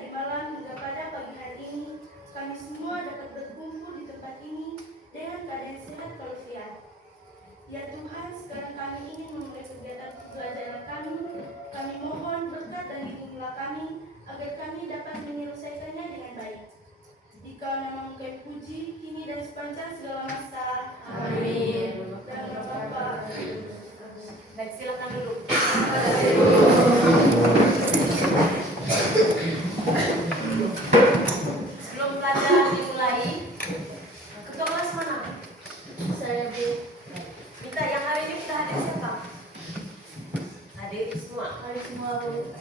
tadi malam hingga pada pagi hari ini, kami semua dapat berkumpul di tempat ini dengan keadaan sehat walafiat. Ya Tuhan, sekarang kami ingin memulai kegiatan pembelajaran kami. Kami mohon berkat dan lindungilah kami, agar kami dapat menyelesaikannya dengan baik. Dikau namamu kami puji, kini dan sepanjang segala masa. Amin. Dan Bapa. Baik, silakan duduk. Sebelum pelajaran dimulai, ketua kelas mana? Saya Bu. Minta yang hari ini kita hadir siapa? Hadir semua. Hadir semua Bu.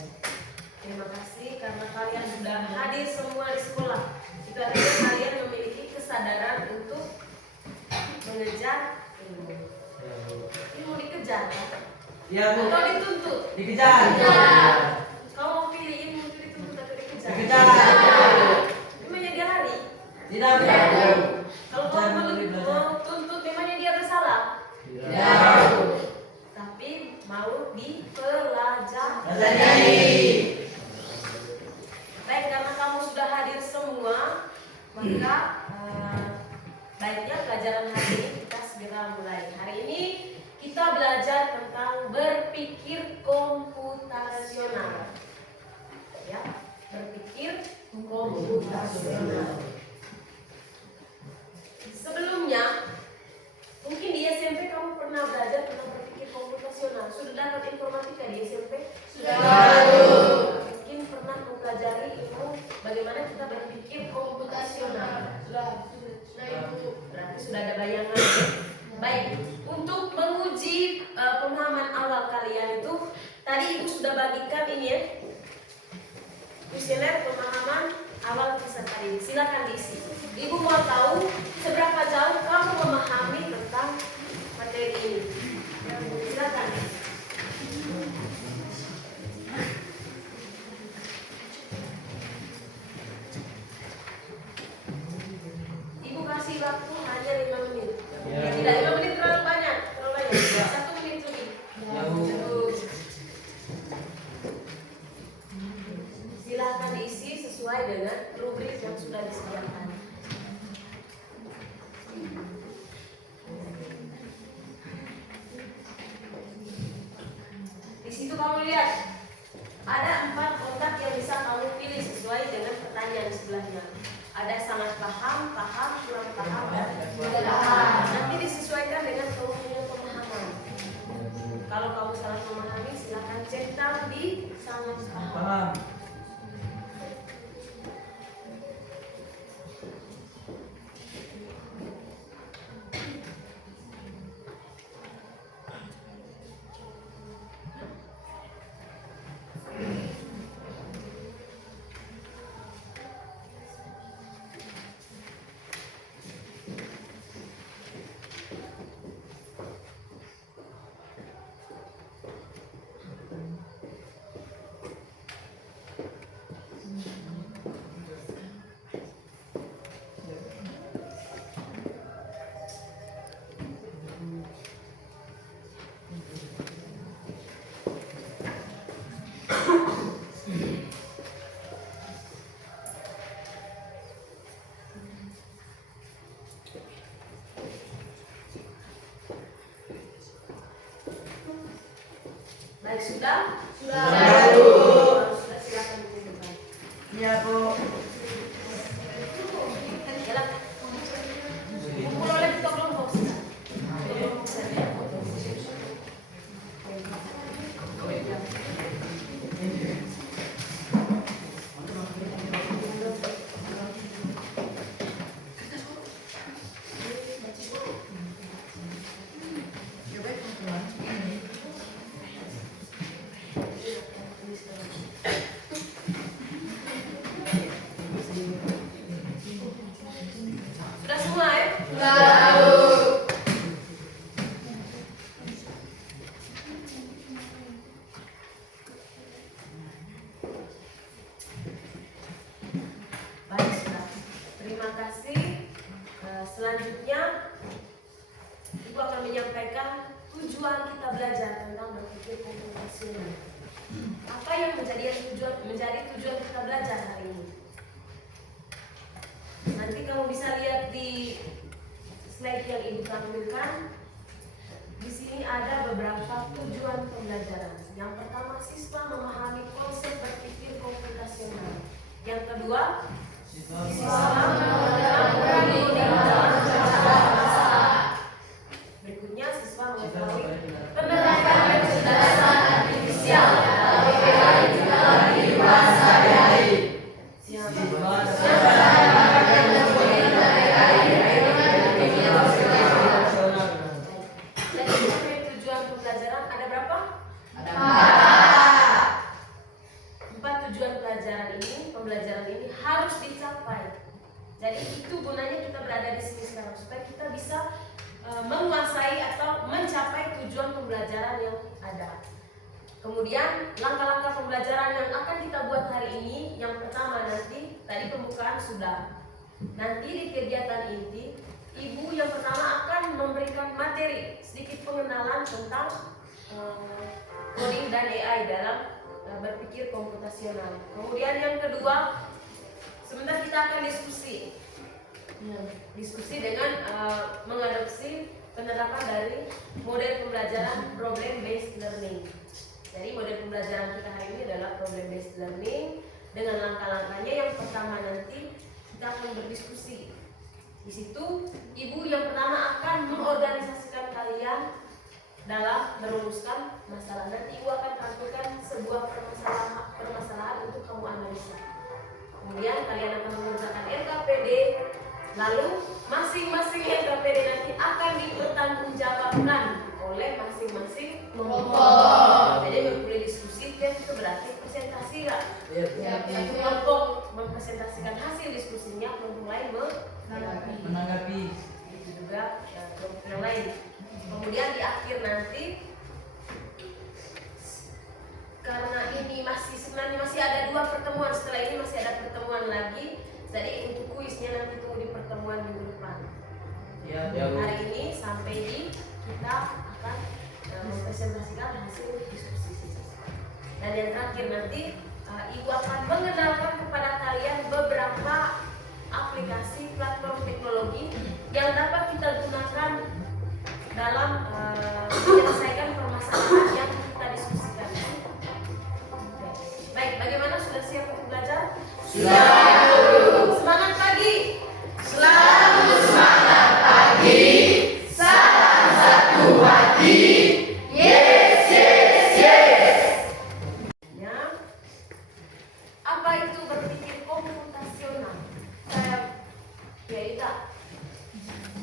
Terima kasih karena kalian sudah hadir semua di sekolah. Itu artinya kalian memiliki kesadaran untuk mengejar ilmu. Ilmu dikejar. Iya Bu. Atau dituntut? Dikejar. Kau mau pilih ilmu itu dituntut atau dikejar? Dikejar. Memangnya dia lari? Tidak Bu. Kalau kamu mau tuntut, memangnya dia bersalah? Tidak Bu. Tapi mau dipelajari. Baik, karena kamu sudah hadir semua, maka baiknya pelajaran hari ini kita segera mulai. Hari ini kita belajar tentang berpikir komputasional. Ya, berpikir komputasional. Sebelumnya, mungkin di SMP kamu pernah belajar tentang berpikir komputasional. Sudah dapat informatika di SMP? Sudah. Mungkin pernah mempelajari ilmu bagaimana kita berpikir komputasional. Berarti sudah ada bayangan. Baik, untuk menguji pemahaman awal kalian itu, tadi Ibu sudah bagikan ini ya, kuesioner pemahaman awal kisah tadi. Silakan diisi. Ibu mau tahu seberapa jauh kamu memahami tentang materi ini. Silakan. Ibu kasih waktu hanya 5 menit. Ya. Tidak 5 menit terlalu banyak. 1 menit lebih. Silakan diisi sesuai dengan rubrik yang sudah disediakan. Di situ kamu lihat ada 4 kotak yang bisa kamu pilih sesuai dengan pertanyaan di sebelahnya. Ada sangat paham, kurang paham, dan tidak paham. Nanti disesuaikan dengan kamu punya pemahaman. Kalau kamu salah memahami, silakan centang di sangat paham. Paham. Baik, sudah? Sudah. Sudah, silakan ditunjukkan. Iya Bu. Jalan. Kumpul oleh ketua kelompok. Sudah semua ya? Baik, sudah. Terima kasih. Selanjutnya, Ibu akan menyampaikan tujuan kita belajar tentang berpikir komputasional. Apa yang menjadi tujuan kita belajar hari ini? Nanti kamu bisa lihat di slide yang ibu tampilkan. Di sini ada beberapa tujuan pembelajaran. Yang pertama, siswa memahami konsep berpikir komputasional. Yang kedua, siswa menerapkan berikutnya, siswa mengetahui penerapan kecerdasan artifisial dalam kehidupan sehari-hari. Tujuan pembelajaran ada berapa? Ada 4 tujuan pembelajaran ini harus dicapai. Jadi itu gunanya kita berada di sini sekarang, supaya kita bisa menguasai atau mencapai tujuan pembelajaran yang ada. Kemudian langkah-langkah pembelajaran yang akan kita buat hari ini, yang pertama nanti tadi pembukaan sudah. Nanti di kegiatan inti, ibu yang pertama akan memberikan materi sedikit pengenalan tentang coding dan AI dalam berpikir komputasional. Kemudian yang kedua, sebentar kita akan diskusi dengan mengadopsi penerapan dari model pembelajaran problem based learning. Jadi model pembelajaran kita hari ini adalah problem based learning dengan langkah-langkahnya. Yang pertama nanti kita akan berdiskusi. Di situ ibu yang pertama akan mengorganisasikan kalian dalam merumuskan masalah. Nanti ibu akan tampilkan sebuah permasalahan untuk kamu analisa. Kemudian kalian akan mengerjakan RKPD. Lalu masing-masing RKPD nanti akan dipertanggungjawabkan oleh masing-masing kelompok. Jadi boleh diskusi, dan itu berarti presentasi lah. Kelompok mempresentasikan hasil diskusinya, kelompok lain menanggapi. Itu juga kelompok yang lain. Kemudian di akhir nanti, karena ini sebenarnya masih ada 2 pertemuan, setelah ini masih ada pertemuan lagi. Jadi untuk kuisnya nanti tunggu di pertemuan minggu depan. Hari ini sampai di kita akan mempresentasikan hasil diskusi. Dan yang terakhir nanti ibu akan mengenalkan kepada kalian beberapa aplikasi platform teknologi yang dapat kita gunakan dalam menyelesaikan permasalahan yang kita diskusikan. Baik, bagaimana, sudah siap untuk belajar? Sudah. Semangat pagi. Selalu semangat pagi. Salam satu hati. Yes, yes, yes. Ya. Apa itu berpikir komputasional? Ya, Ita.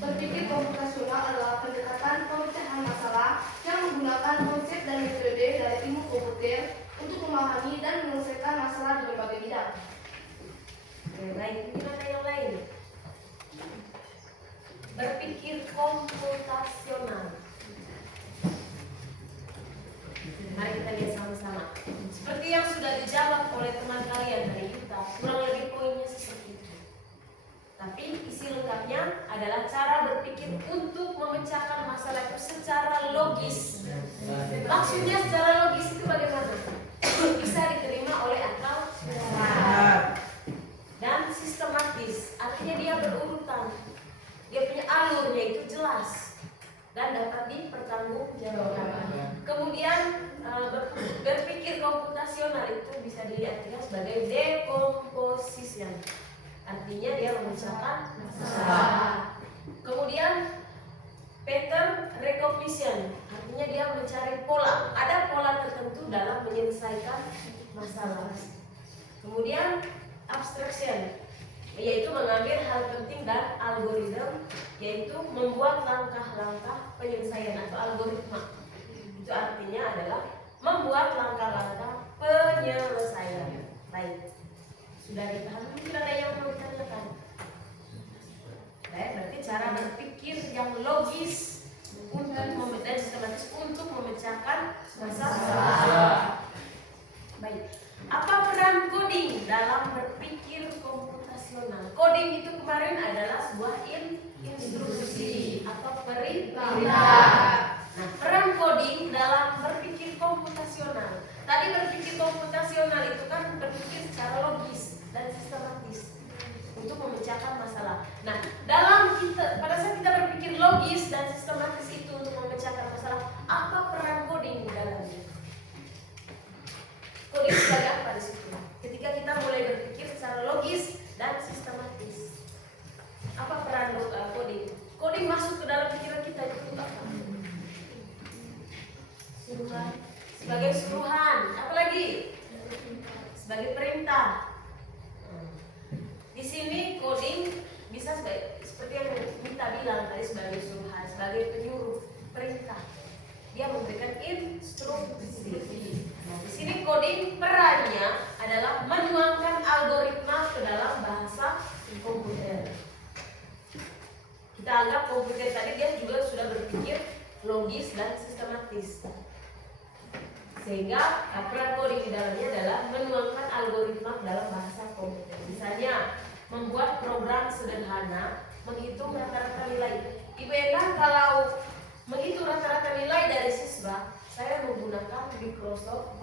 Berpikir komputasional adalah pendekatan pemecahan masalah yang menggunakan konsep dan metode dari ilmu komputer untuk memahami dan menyelesaikan masalah di berbagai bidang. Yang lain, gimana yang lain? Berpikir komputasional. Mari kita lihat sama-sama. Seperti yang sudah dijawab oleh teman kalian dari kita, kurang lebih poinnya seperti itu. Tapi isi lengkapnya adalah cara berpikir untuk memecahkan masalah itu secara logis. Maksudnya secara logis itu bagaimana? Bisa diterima oleh akal dan sistematis, artinya dia berurutan, dia punya alurnya itu jelas dan dapat dipertanggungjawabkan. Kemudian berpikir komputasional itu bisa dilihat juga sebagai decomposition, artinya dia memecahkan masalah. Kemudian pattern recognition, artinya dia mencari pola, ada pola tertentu dalam menyelesaikan masalah. Kemudian abstraction, yaitu mengambil hal penting dan algoritma, yaitu membuat langkah-langkah penyelesaian atau algoritma. Itu artinya adalah membuat langkah-langkah penyelesaian. Baik, sudah dipahami? Mungkin ada yang mau ditanyakan? Baik, berarti cara berpikir yang logis dan sistematis untuk memecahkan masalah. Baik. Apa peran coding dalam berpikir komputasional? Coding itu kemarin adalah sebuah instruksi atau perintah. Nah, peran coding dalam berpikir komputasional. Tadi berpikir logis dan sistematis itu untuk memecahkan masalah. Apa peran coding di dalamnya? Coding sebagai apa di situ? Ketika kita mulai berpikir secara logis dan sistematis, apa peran coding? Coding masuk ke dalam pikiran kita itu untuk apa? Sebagai suruhan, apalagi sebagai perintah. Di sini coding bisa seperti yang Mita bilang tadi, sebagai suruhan, sebagai penyuruh, perintah. Dia memberikan instruksi. Nah, di sini coding perannya adalah menuangkan algoritma ke dalam bahasa komputer. Kita anggap komputer tadi dia juga sudah berpikir logis dan sistematis. Sehingga peran coding di dalamnya adalah menuangkan algoritma dalam bahasa komputer. Misalnya membuat program sederhana menghitung rata-rata nilai. Ibu Endang kalau menghitung rata-rata nilai dari siswa, saya menggunakan Microsoft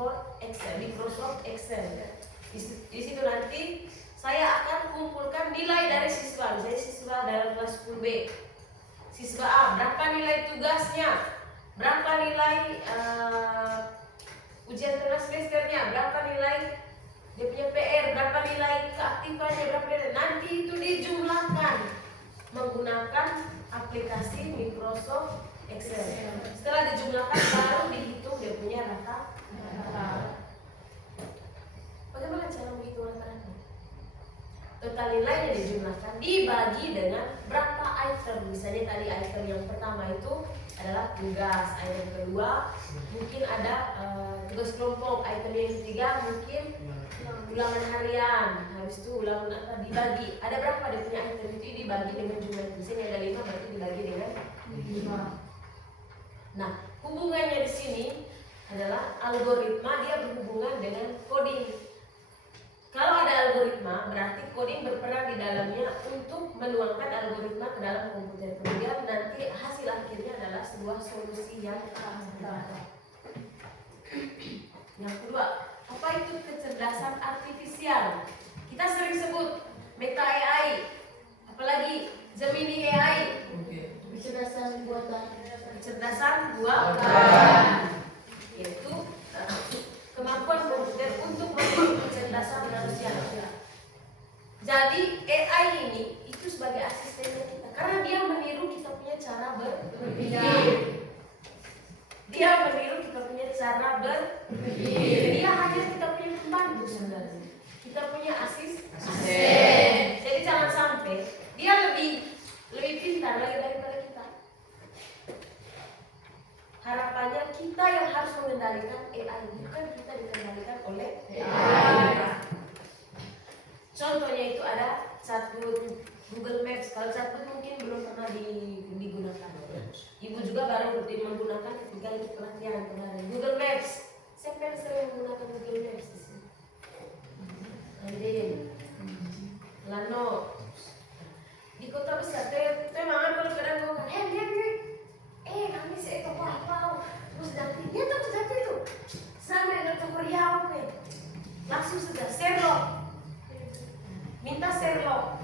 Excel. Di situ nanti saya akan kumpulkan nilai dari siswa. Misalnya siswa dalam kelas 10B, siswa A berapa nilai tugasnya, berapa nilai ujian tengah semesternya, berapa nilai dia punya PR, berapa nilai keaktifannya, berapa nilai. Nanti itu dijumlahkan menggunakan aplikasi Microsoft Excel. Setelah dijumlahkan baru dihitung dia punya rata. Bagaimana cara menghitung rata-rata? Total nilainya dijumlahkan dibagi dengan berapa item. Misalnya tadi item yang pertama itu adalah tugas, item kedua mungkin ada tugas kelompok, item yang ketiga mungkin ulangan harian, habis itu ulangan apa, dibagi. Ada berapa dia punya item itu dibagi dengan jumlah. Misalnya ada 5 berarti dibagi dengan 5. Nah, hubungannya di sini adalah algoritma, dia berhubungan dengan coding. Kalau ada algoritma, berarti coding berperan di dalamnya untuk menuangkan algoritma ke dalam komputer. Kemudian nanti hasil akhirnya adalah sebuah solusi yang ada. Yang kedua, apa itu kecerdasan artifisial? Kita sering sebut Meta AI, apalagi Gemini AI. Kecerdasan buatan. Yaitu kemampuan komputer untuk meniru kecerdasan manusia. Jadi AI ini itu sebagai asistennya kita, karena dia meniru kita punya cara berpikir. Dia hanya kita punya pembantu sebenarnya. Kita punya asisten. Jadi jangan sampai dia lebih pintar lagi daripada kita. Harapannya kita yang harus mengendalikan AI, bukan kita dikendalikan oleh AI. Contohnya itu ada satu Google Maps. Kalau satu mungkin belum pernah digunakan. Ibu juga baru menggunakan ketika ikut pelatihan kemarin. Google Maps. Siapa yang sering menggunakan Google Maps di sini? Andin, Lano. Di kota besar, saya makan kalau kadang ngomong, kami saya tahu apa, terus nanti dia tahu sejati itu, sampai ada toko Riau langsung sudah Sherlock, minta Sherlock.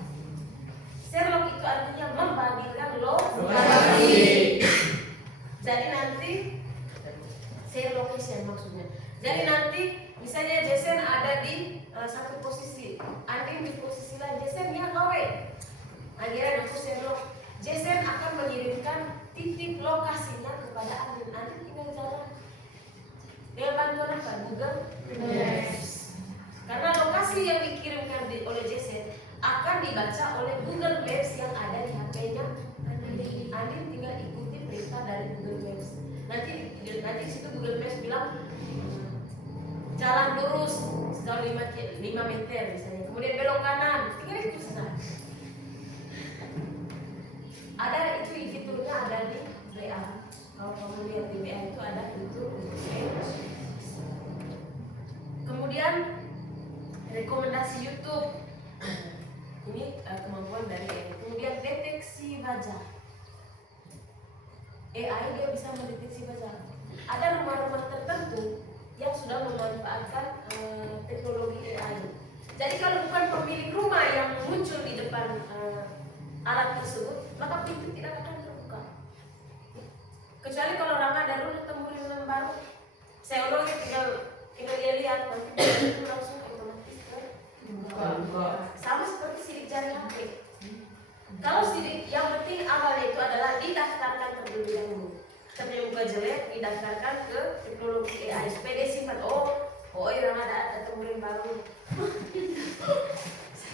Sherlock itu artinya membagikan lokasi. Jadi nanti share location maksudnya. Jadi nanti misalnya Jason ada di satu posisi, Andin di posisi lain, Jason dia gawe. Akhirnya aku Sherlock, Jason akan mengirimkan titik lokasinya kepada Andin. Andin tinggal jalan. Dengan bantuan apa? Google Maps. Karena lokasi yang dikirimkan oleh Jason akan dibaca oleh Google Maps yang ada di HP-nya Andin tinggal ikuti perintah dari Google Maps. Nanti di situ Google Maps bilang jalan lurus sejauh 5 meter misalnya, kemudian belok kanan, tinggal itu saja. Ada itu fiturnya ada di WA. Kalau kamu lihat di WA itu ada fitur untuk kemudian rekomendasi YouTube. Ini kemampuan dari AI. Kemudian deteksi wajah. AI dia bisa mendeteksi wajah. Ada rumah-rumah tertentu yang sudah memanfaatkan teknologi AI. Jadi kalau bukan pemilik rumah yang muncul di depan alat tersebut, maka pintu tidak akan terbuka. di bidangmu. Kita punya muka jelek didaftarkan ke teknologi AI supaya dia simpan. Oh Irama ada murid baru.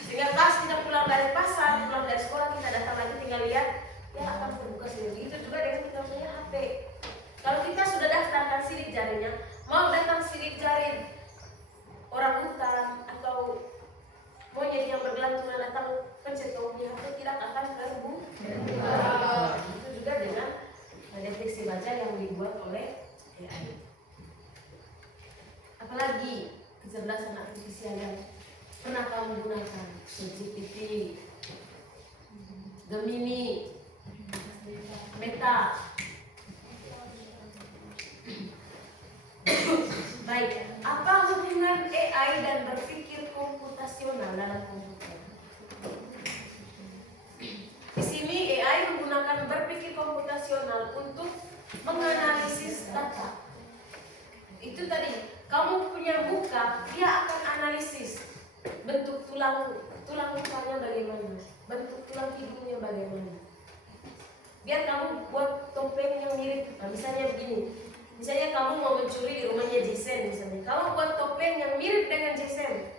Sehingga pas kita pulang dari pasar, pulang dari sekolah, kita datang lagi tinggal lihat, ya akan terbuka sendiri. Itu juga dengan kita punya HP. Kalau kita sudah daftarkan sidik jarinya, mau datang sidik jari orang hutan atau monyet yang bergelantungan datang pencet kamu punya HP, tidak akan terbuka. Itu juga dengan deteksi wajah yang dibuat oleh AI. Apalagi kecerdasan artifisial yang pernah kamu gunakan, ChatGPT, Gemini, Meta. Baik, apa hubungan AI dan berpikir komputasional dalam komputer? Di sini AI menggunakan berpikir komputasional untuk menganalisis data. Itu tadi, kamu punya muka, dia akan analisis bentuk tulang mukanya bagaimana, bentuk tulang hidungnya bagaimana. Biar kamu buat topeng yang mirip, misalnya begini. Misalnya kamu mau mencuri di rumahnya Jason, misalnya kamu buat topeng yang mirip dengan Jason.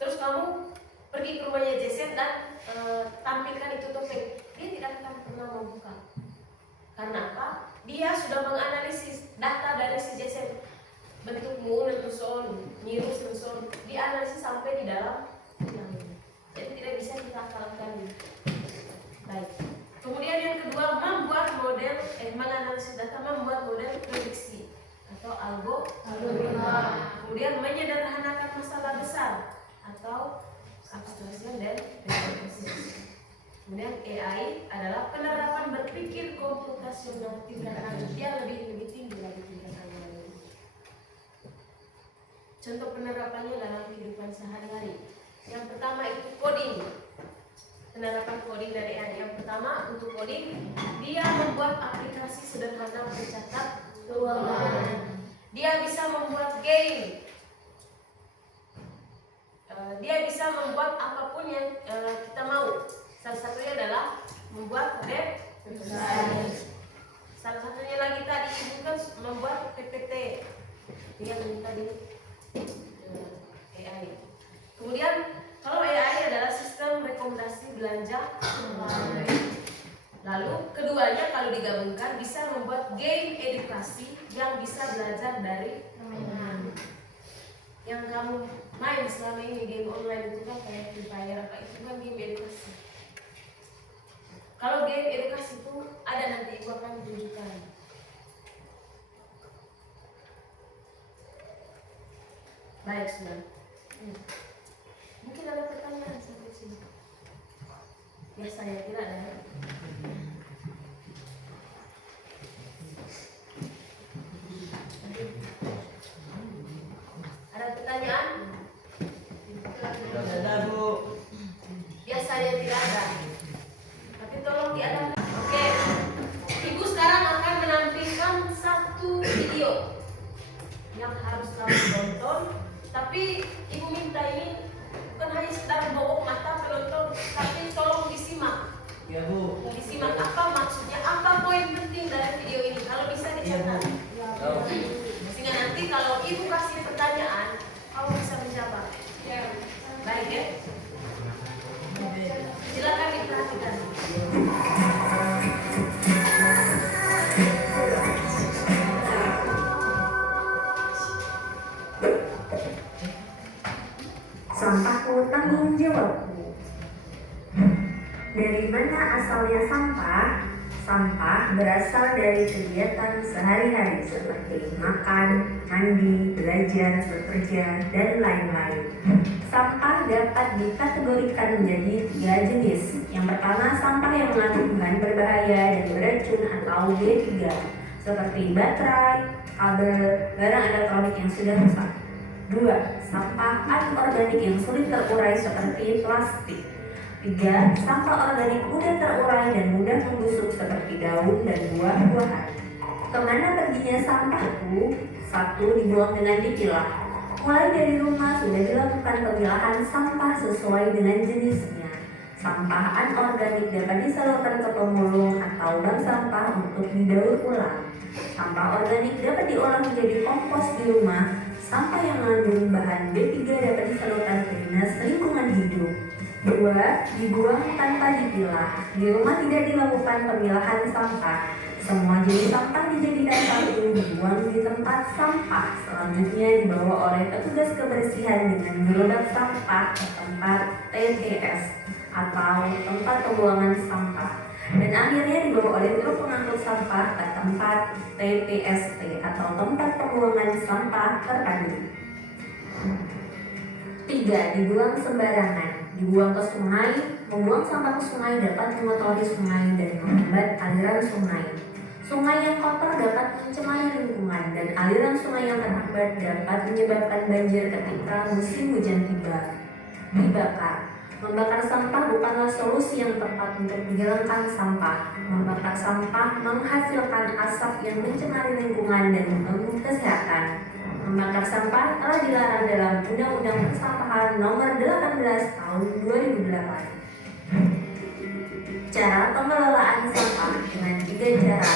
Terus kamu pergi ke rumahnya Jason dan tampilkan itu topeng, dia tidak akan pernah membuka. Karena apa? Dia sudah menganalisis data dari si Jason. Bentukmu nentuson, mirus nentuson, dianalisis sampai di dalam tulangnya. Jadi tidak bisa kita akalkan. Baik. Kemudian yang kedua, menganalisis data, membuat model prediksi atau algoritma. Kemudian menyederhanakan masalah besar atau abstraction dan representasi. Kemudian AI adalah penerapan berpikir komputasional tingkat lanjut, dia lebih tinggi lagi tingkatannya. Contoh penerapannya dalam kehidupan sehari-hari. Yang pertama itu coding. Penerapan coding dari AI. Yang pertama untuk coding, dia membuat aplikasi sederhana pencatat keuangan. Dia bisa membuat game. Dia bisa membuat apapun yang kita mau. Salah satunya adalah membuat website. Salah satunya lagi tadi itu kan membuat PPT. Dia minta di AI. Kemudian kalau AI adalah sistem rekomendasi belanja online. Lalu keduanya kalau digabungkan bisa membuat game edukasi yang bisa belajar dari mainan. Yang kamu main selama ini game online itu kan kayak Free Fire apa itu kan game edukasi. Kalau game edukasi itu ada nanti ibu akan tunjukkan. Baik sudah. Mungkin ada pertanyaan sampai sini. Ya saya kira ada. Ada pertanyaan? Ada Bu. Biasanya tidak ada. Tapi tolong diadakan. Oke. Ibu sekarang akan menampilkan satu video yang harus kamu tonton. Tapi ibu minta ini bukan hanya sekedar bobok mata penonton, tapi tolong disimak. Ya Bu. Disimak apa maksudnya, apa poin penting dari video ini. Kalau bisa dicatat. Oh. Sehingga nanti kalau ibu kasih pertanyaan, kamu bisa menjawab. Baik ya? Silakan diperhatikan. Sampahku tanggung jawabku. Dari mana asalnya sampah? Sampah berasal dari kegiatan sehari-hari seperti makan, mandi, belajar, bekerja, dan lain-lain. Sampah dapat dikategorikan menjadi 3 jenis. Yang pertama, sampah yang mengandung bahan berbahaya dan beracun atau B3, seperti baterai, kabel, barang elektronik yang sudah rusak. 2. Sampah anorganik yang sulit terurai seperti plastik. 3. Sampah organik mudah terurai dan mudah membusuk seperti daun dan buah-buahan. Kemana perginya sampahku? 1. Dibuang dengan dipilah. Mulai dari rumah sudah dilakukan pemilahan sampah sesuai dengan jenisnya. 1 Sampah anorganik dapat disalurkan ke pemulung atau bank sampah untuk didaur ulang. Sampah organik dapat diolah menjadi kompos di rumah. Sampah yang mengandung bahan B3 dapat disalurkan ke Dinas Lingkungan Hidup. 2. Dibuang tanpa dipilah. Di rumah tidak dilakukan pemilahan sampah. Semua jenis sampah dijadikan satu, dibuang di tempat sampah. Selanjutnya dibawa oleh petugas kebersihan dengan gerobak sampah ke tempat TPS atau tempat pembuangan sampah. Dan akhirnya dibawa oleh truk pengangkut sampah ke tempat TPST atau tempat pembuangan sampah terpadu. 3. Dibuang sembarangan. Dibuang ke sungai. Membuang sampah ke sungai dapat mengotori sungai dan menghambat aliran sungai. Sungai yang kotor dapat mencemari lingkungan dan aliran sungai yang terhambat dapat menyebabkan banjir ketika musim hujan tiba. Dibakar. Membakar sampah bukanlah solusi yang tepat untuk menghilangkan sampah. Membakar sampah menghasilkan asap yang mencemari lingkungan dan mengganggu kesehatan. Membakar sampah telah dilarang dalam Undang-Undang Persampahan Nomor 18 Tahun 2008. Cara pengelolaan sampah dengan 3 cara: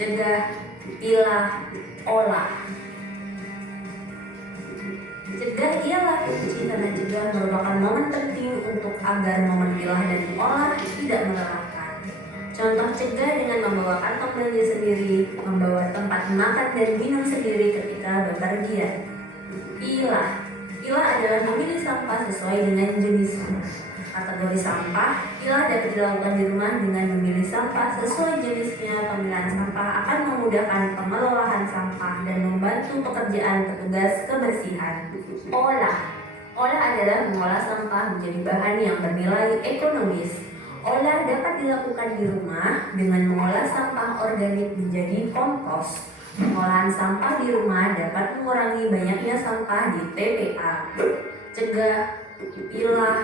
cegah, pilah, olah. Cegah ialah kunci karena cegah merupakan momen penting untuk agar momen pilah dan olah tidak melelahkan. Contoh cegah dengan membawa kantong belanja sendiri, membawa tempat makan dan minum sendiri ketika bepergian. Pilah adalah memilih sampah sesuai dengan jenisnya. Kategori sampah, pilah dapat dilakukan di rumah dengan memilih sampah sesuai jenisnya. Pemilihan sampah akan memudahkan pengelolaan sampah dan membantu pekerjaan petugas kebersihan. Olah adalah mengolah sampah menjadi bahan yang bernilai ekonomis. Olah dapat dilakukan di rumah dengan mengolah sampah organik menjadi kompos. Pengolahan sampah di rumah dapat mengurangi banyaknya sampah di TPA. Cegah, pilah,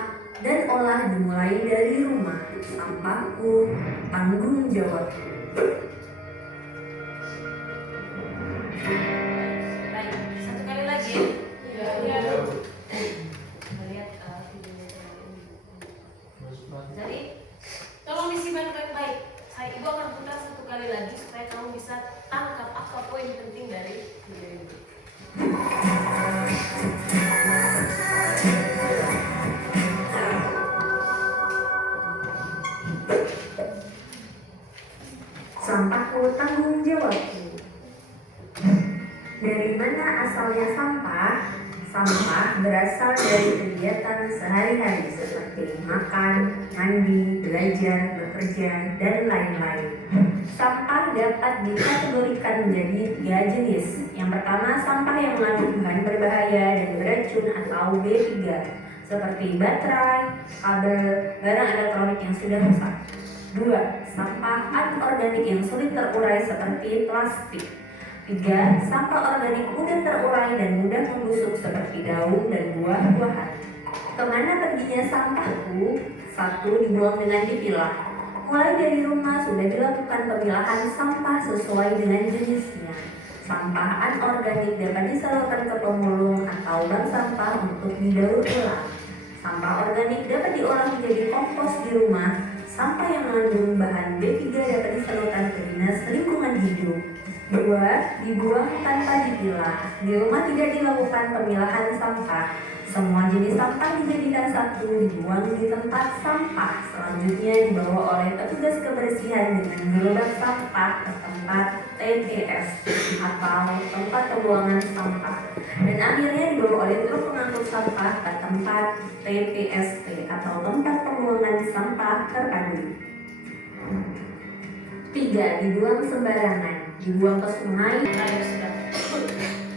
dan olah dimulai dari rumah. Sampahku, tanggung jawab. Baik, satu kali lagi ya. Ya. Kita lihat videonya. Jadi, tolong disimak baik-baik. Ibu akan putar satu kali lagi supaya kamu bisa tangkap apa poin penting dari video ini. Sampahku, tanggung jawabku. Dari mana asalnya sampah? Sampah berasal dari kegiatan sehari-hari seperti makan, mandi, belajar, bekerja, dan lain-lain. Sampah dapat dikategorikan menjadi 3 jenis. Yang pertama, sampah yang mengandung bahan berbahaya dan beracun atau B3, seperti baterai, kabel, barang elektronik yang sudah rusak. 2. Sampah anorganik yang sulit terurai seperti plastik. 3. Sampah organik mudah terurai dan mudah membusuk seperti daun dan buah-buahan. Kemana perginya sampahku? 1. Dibuang dengan dipilah. Mulai dari rumah sudah dilakukan pemilahan sampah sesuai dengan jenisnya. Sampah anorganik dapat disalurkan ke pemulung atau bank sampah untuk didaur ulang. Sampah organik dapat diolah menjadi kompos di rumah. Sampah yang mengandung bahan B3 dapat disalurkan ke Dinas Lingkungan Hidup. 2. Dibuang tanpa dipilah. Di rumah tidak dilakukan pemilahan sampah. Semua jenis sampah dijadikan satu, dibuang di tempat sampah. Selanjutnya dibawa oleh petugas kebersihan dengan gerobak sampah ke tempat TPS atau tempat pembuangan sampah. Dan akhirnya dibawa oleh truk pengangkut sampah ke tempat TPST atau tempat pembuangan sampah terpadu. 3. Dibuang sembarangan. Dibuang ke sungai. Baik, sudah.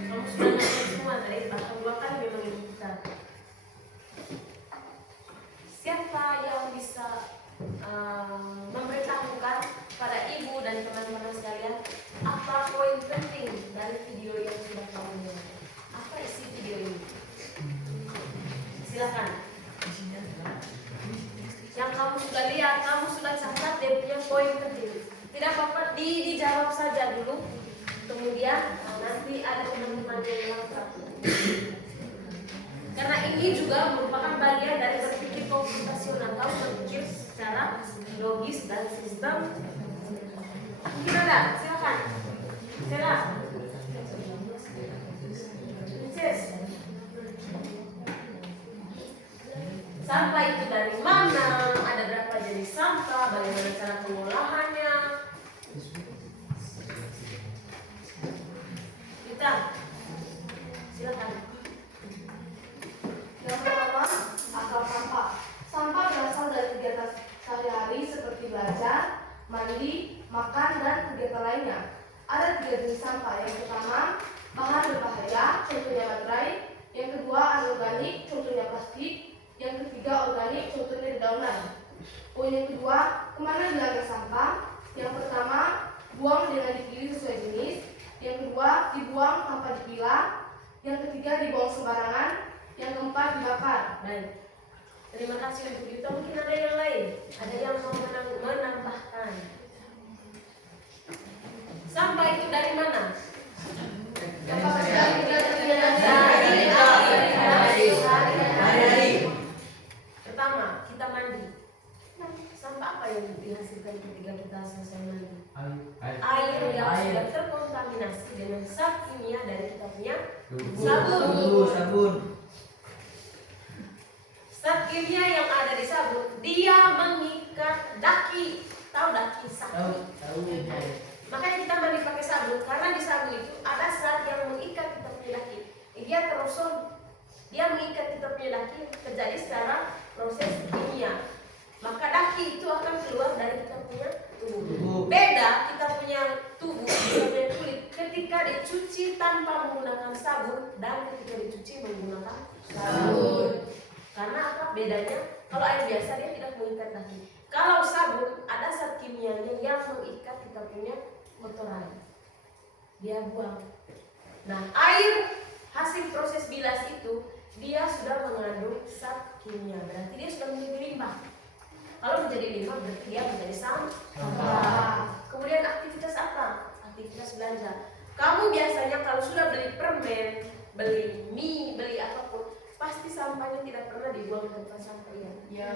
Kamu sudah ngerti semua tadi, bahkan 2 kali memang ibu putar. Siapa yang bisa memberitahukan pada ibu dan teman-teman sekalian apa poin penting dari video yang sudah kamu lihat? Apa isi video ini? Silakan. Yang kamu sudah lihat, kamu sudah catat dia punya poin penting. Tidak apa-apa, dijawab saja dulu. Kemudian nanti ada teman-teman yang lengkap. Karena ini juga merupakan bagian dari berpikir komputasional, kamu berpikir secara logis dan sistem. Mungkin ada, silakan. Stella. Princess. Sampah itu dari mana? Ada berapa jenis sampah? Bagaimana cara pengolahannya? Kita, silakan. Yang pertama, akal sampah. Sampah berasal dari kegiatan sehari-hari seperti belajar, mandi, makan, dan kegiatan lainnya. Ada 3 jenis sampah. Yang pertama, bahan berbahaya, contohnya baterai. Yang kedua, anorganik, contohnya plastik. Yang ketiga, organik, contohnya dedaunan. Poin yang kedua, kemana dilarikan sampah? Yang pertama, buang dengan dipilih sesuai jenis. Yang kedua, dibuang tanpa dipilah. Yang ketiga, dibuang sembarangan. Yang keempat, dibakar. Baik. Terima kasih untuk itu. Mungkin ada yang lain, ada yang mau menambahkan. Sampah itu dari mana? Pertama, kita mandi. Sampah apa yang dihasilkan ketika kita selesai mandi? Air yang sudah terkontaminasi dengan zat kimia dari kita punya sabun. Zat kimia yang ada di sabun, dia mengikat daki. Tahu daki sakit? Makanya kita mandi pakai sabun, karena di sabun itu ada zat yang mengikat kita punya daki. Dia terusur, dia mengikat kita punya daki, terjadi secara proses kimia. Maka daki itu akan keluar dari kita punya tubuh. Beda kita punya tubuh, kita punya kulit, ketika dicuci tanpa menggunakan sabun dan ketika dicuci menggunakan sabun. Karena apa bedanya? Kalau air biasa dia tidak mengikat daki. Kalau sabun ada zat kimianya yang mengikat kita punya kotoran. Dia buang. Nah, air hasil proses bilas itu dia sudah mengandung zat kimia. Berarti dia sudah menjadi limbah. Kalau menjadi limbah berarti dia menjadi sampah. Kemudian aktivitas apa? Aktivitas belanja. Kamu biasanya kalau sudah beli permen, beli mie, beli apapun, pasti sampahnya tidak pernah dibuang ke tempat sampah ya. Ya.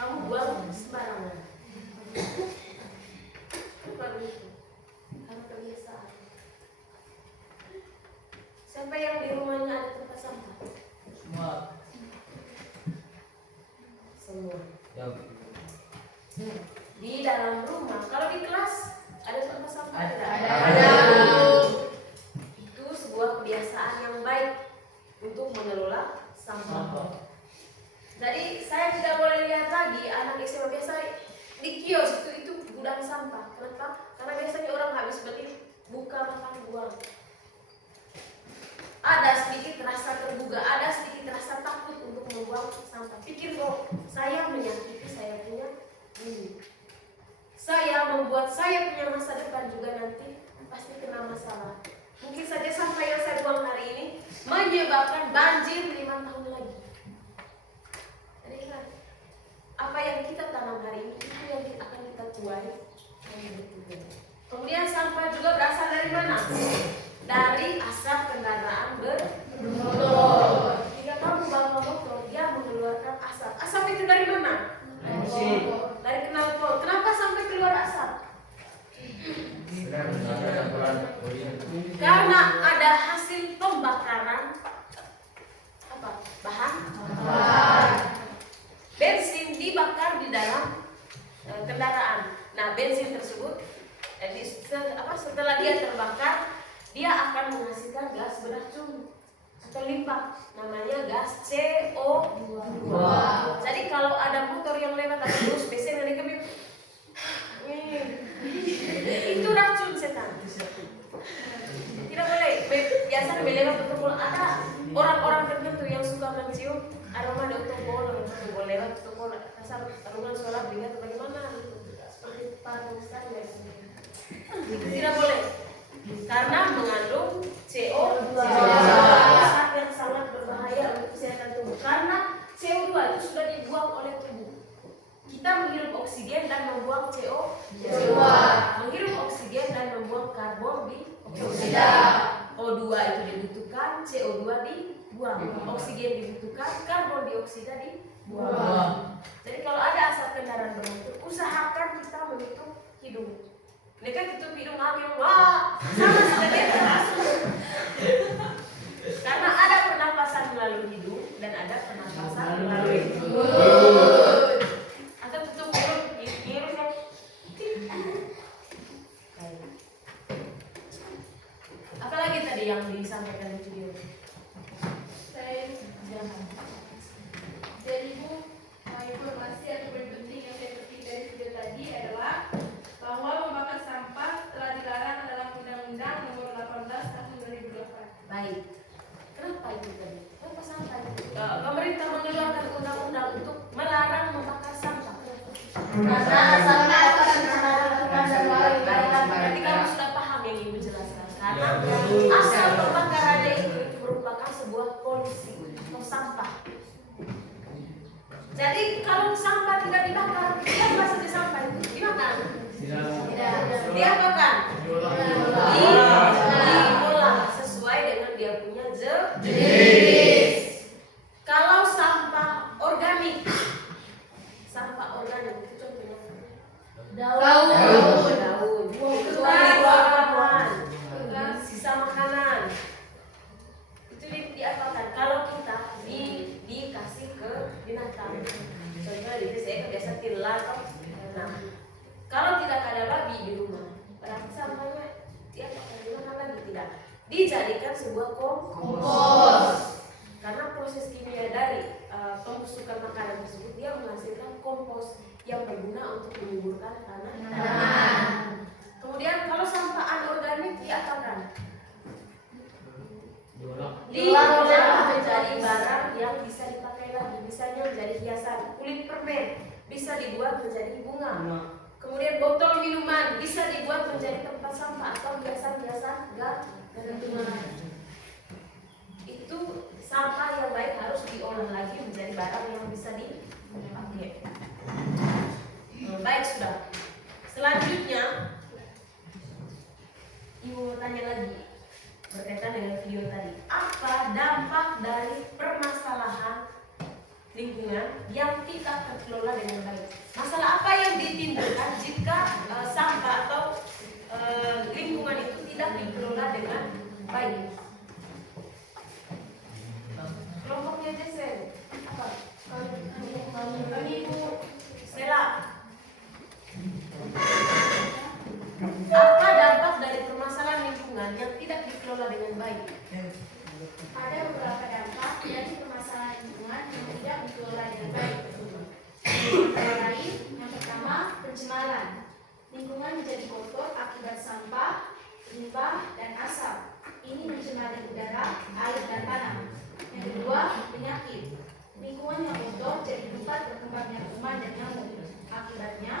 Kamu buang sembarangan. Bukan itu. Karena kebiasaan. Siapa yang di rumahnya ada tempat sampah? Semua. Di dalam rumah. Kalau di kelas ada tempat sampah? Ada. Itu sebuah kebiasaan yang baik untuk mengelola sampah. Jadi saya tidak boleh lihat lagi anak SMA biasa di kios itu gudang sampah. Kenapa? Karena biasanya orang habis beli buka makan buang. Ada sedikit rasa tergugah, ada sedikit rasa takut untuk membuang sampah. Pikir kok saya menyakiti saya punya ini. Saya membuat saya punya masa depan juga nanti pasti kena masalah. Mungkin saja sampah yang saya buang hari ini menyebabkan banjir 5 tahun lagi. Jadi ingat, apa yang kita tanam hari ini itu yang akan kita tuai. Kemudian sampah juga berasal dari mana? Dari asap kendaraan bermotor. Jika kamu bawa motor, dia mengeluarkan asap. Asap itu dari mana? Dari knalpot. Kenapa sampai keluar asap? Karena ada hasil pembakaran apa? Bahan bensin dibakar di dalam kendaraan. Nah, bensin tersebut setelah dia terbakar, dia akan menghasilkan gas beracun atau limbah, namanya gas CO2. Jadi kalau ada motor yang lewat atau bus, biasanya dari kami itu racun setan. Tidak boleh. Biasa kami lewat toko, ada orang-orang tertentu yang suka mencium aroma di toko, boleh lewat toko, asal arungan sholat lihat bagaimana seperti parfum saja. Tidak boleh. Karena mengandung CO2, zat yang sangat berbahaya untuk kesehatan tubuh. Karena CO2 itu sudah dibuang oleh tubuh. Kita menghirup oksigen dan membuang CO2. Menghirup oksigen dan membuang karbon dioksida. O2 itu dibutuhkan, CO2 dibuang. Oksigen dibutuhkan, karbon dioksida dibuang. Buang. Jadi kalau ada asap kendaraan bermotor, usahakan kita menutup hidung. Ini kan tutup hidung hamil, wah, sama sebagai termasuk. Karena ada pernapasan melalui hidung dan ada pernapasan melalui mulut. Atau tutup mulut, hirup kan. Apalagi tadi yang disampaikan di video? Jadi Bu, informasi yang paling penting yang saya petik dari video tadi adalah bahwa membakar sampah telah dilarang dalam Undang-Undang Nomor 18 Tahun 2008. Baik. Kenapa itu tadi? Kenapa sampah itu? Pemerintah mengeluarkan undang-undang untuk melarang membakar sampah. Karena sampah akan disalahgunakan dan lain Berarti kamu sudah paham yang ibu jelaskan. Karena asal pembakarannya itu merupakan sebuah polusi atau sampah. Jadi kalau sampah tidak dibakar, dia masih di sampah itu dimakan. Diapakan? Diolah sesuai dengan dia punya jenis. Kalau sampah organik itu contohnya daun, buah-buahan, sisa makanan. Itu diapakan? Kalau kita dikasih ke binatang. Contohnya di saya biasa tilan. Nah, kalau tidak ada babi di rumah, berarti sampahnya diapakan? Dimakan lagi tidak? Dijadikan sebuah kompos. Karena proses kimia dari pembusukan makanan tersebut dia menghasilkan kompos yang berguna untuk menyuburkan tanaman. Kemudian kalau sampah anorganik diapakan? Diolah menjadi barang yang bisa dipakai lagi, misalnya menjadi hiasan. Kulit permen bisa dibuat menjadi bunga. Kemudian botol minuman bisa dibuat menjadi tempat sampah atau hiasan-hiasan gantungan. Itu sampah yang baik harus diolah lagi menjadi barang yang bisa dipakai. Baik, sudah. Selanjutnya Ibu tanya lagi berkaitan dengan video tadi. Apa dampak dari permasalahan lingkungan yang tidak terkelola dengan baik? Masalah apa yang ditimbulkan jika sampah atau lingkungan itu tidak dikelola dengan baik? Kelompoknya Jason apa? Kami Bu Stella. Apa dampak dari permasalahan lingkungan yang tidak dikelola dengan baik? Ada beberapa dampak dari permasalahan lingkungan yang tidak dikelola dengan baik. Antara lain, yang pertama, pencemaran. Lingkungan menjadi kotor akibat sampah, limbah, dan asap. Ini mencemari udara, air, dan tanah. Yang kedua, penyakit. Lingkungan yang kotor jadi tempat berkembangnya kuman dan nyamuk. Akibatnya,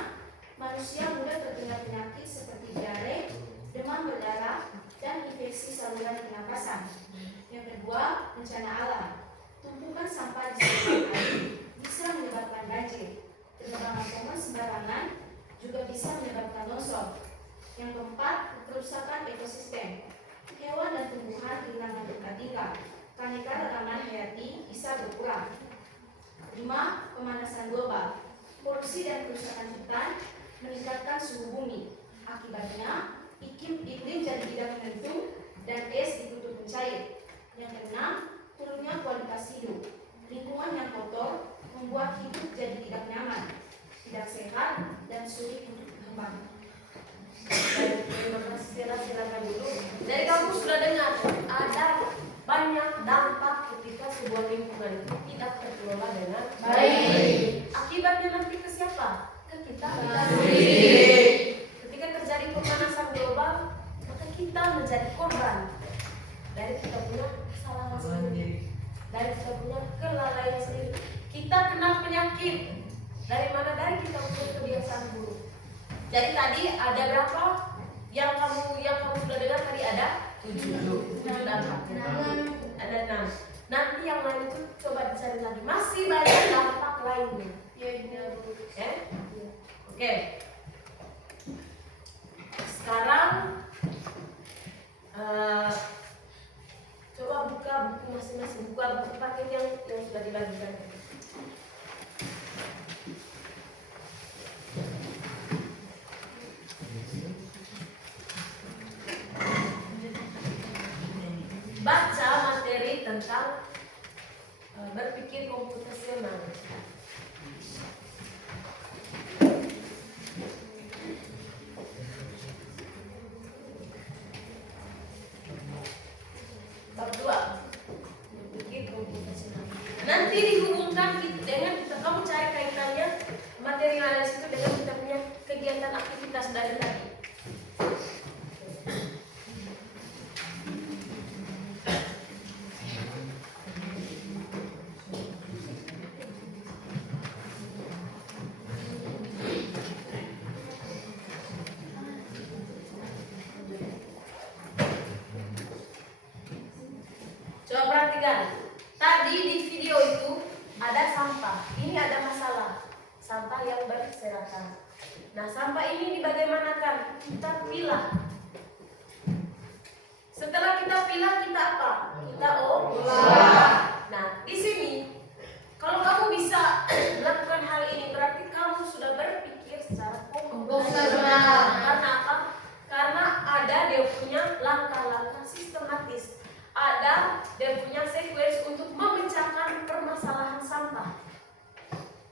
manusia mudah terkena penyakit seperti diare, demam berdarah, dan infeksi saluran pernapasan. Yang kedua, bencana alam. Tumpukan sampah di saluran air bisa menyebabkan banjir. Penebangan pohon sembarangan juga bisa menyebabkan longsor. Yang keempat, kerusakan ekosistem. Hewan dan tumbuhan kehilangan tempat tinggal. Keanekaragaman hayati bisa berkurang. 5. Pemanasan global. Polusi dan kerusakan hutan meningkatkan suhu bumi. Akibatnya, iklim jadi tidak menentu dan es di kutub mencair. Yang keenam, turunnya kualitas hidup. Lingkungan yang kotor membuat hidup jadi tidak nyaman, tidak sehat, dan sulit untuk berkembang. Terima kasih, silakan dulu. Jadi kamu sudah dengar ada banyak dampak ketika sebuah lingkungan itu tidak terkelola dengan baik. Akibatnya nanti ke siapa? Ke kita sendiri. Ketika terjadi pemanasan global, maka kita menjadi korban dari kita punya kesalahan sendiri, dari kita punya kelalaian sendiri. Kita kena penyakit dari mana? Dari kita punya kebiasaan buruk. Jadi tadi ada berapa yang kamu sudah dengar tadi? Ada 7 dampak. Ada 6. Nanti yang lain itu coba dicari lagi. Masih banyak dampak lainnya. Oke. Sekarang coba buka buku masing-masing. Buka buku tentang berpikir komputasional. Bab 2, berpikir komputasional. Nanti dihubungkan dengan kamu cari kaitannya materi yang ada di situ dengan kita punya kegiatan aktivitas dari tadi. Coba perhatikan, tadi di video itu ada sampah, ini ada masalah, sampah yang berserakan. Nah, sampah ini bagaimanakan? Kita pilah. Setelah kita pilah, kita apa? Kita olah. Nah, di sini kalau kamu bisa melakukan hal ini, berarti kamu sudah berpikir secara komputasional. Karena apa? Karena ada dia punya langkah-langkah sistematis. Ada dia punya sequence untuk memecahkan permasalahan sampah.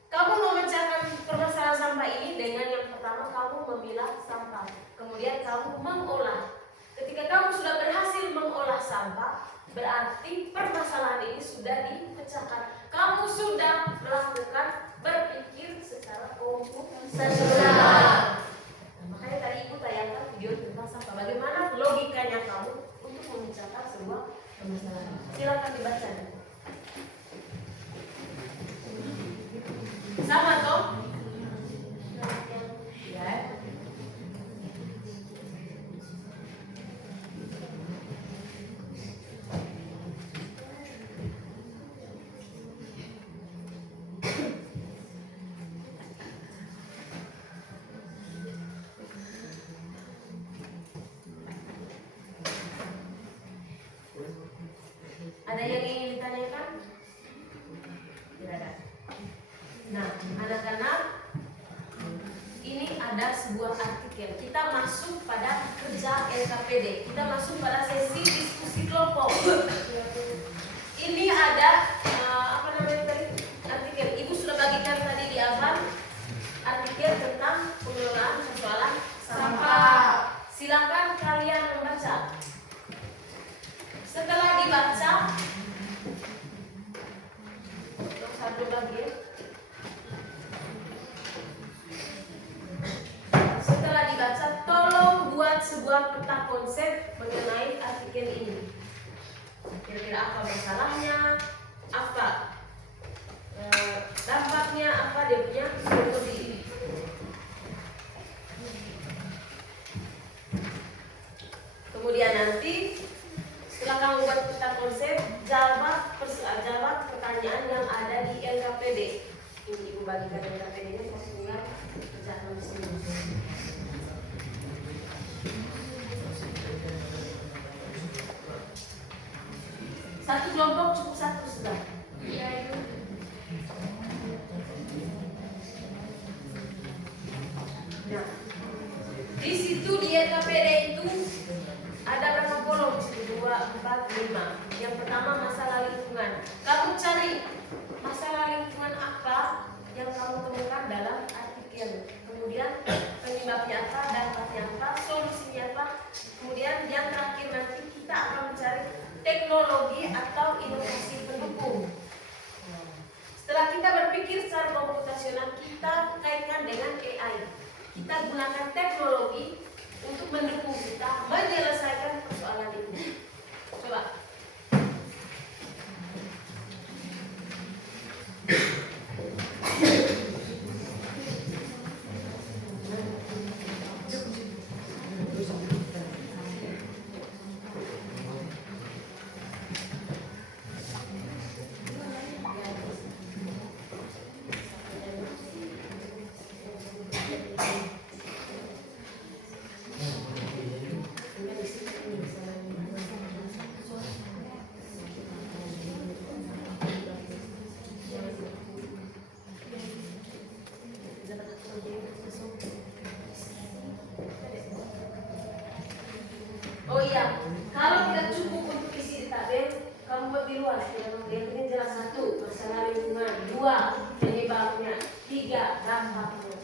Kamu memecahkan permasalahan sampah ini dengan yang pertama kamu memilah sampah, kemudian kamu mengolah. Ketika kamu sudah berhasil mengolah sampah, berarti permasalahan ini sudah dipecahkan. Kamu sudah melakukan berpikir secara komputasional. Makanya tadi ibu tayangkan video tentang sampah. Bagaimana logikanya kamu untuk memecahkan sebuah permasalahan. Silakan dibaca. Sama toh? Ya. Ada yang ingin ditanyakan? Tidak ada. Nah, anak-anak, ini ada sebuah artikel. Kita masuk pada kerja LKPD. Kita masuk pada sesi diskusi kelompok. Ini ada apa namanya tadi? Artikel. Ibu sudah bagikan tadi di awal artikel tentang pengelolaan persoalan sampah. Silakan kalian membaca. Setelah dibaca, satu lagi ya. Setelah dibaca, tolong buat sebuah peta konsep mengenai artikel ini. Kira-kira apa masalahnya, apa dampaknya, apa dia punya solusi. Kemudian nanti setelah kamu buat peta konsep, jawab pertanyaan yang ada di LKPD. Ini ibu bagikan LKPD-nya, saya tinggal kerjakan di sini. Satu kelompok cukup satu sudah. Iya ibu. Nah, di situ di LKPD itu ada berapa kolom? 2, 4, 5. Yang pertama masalah lingkungan. Kamu cari masalah lingkungan apa yang kamu temukan dalam artikel. Kemudian penyebabnya apa, dampaknya apa, solusinya apa. Kemudian yang terakhir nanti kita akan mencari teknologi atau inovasi pendukung. Setelah kita berpikir secara komputasional, kita kaitkan dengan AI. Kita gunakan teknologi untuk mendukung kita menyelesaikan persoalan ini. Coba. Oh iya, kalau tidak cukup untuk isi di tabel, kamu kamu buat di luar. Yang penting jelas: 1, masalah lingkungan; 2, penyebabnya; 3, dampaknya.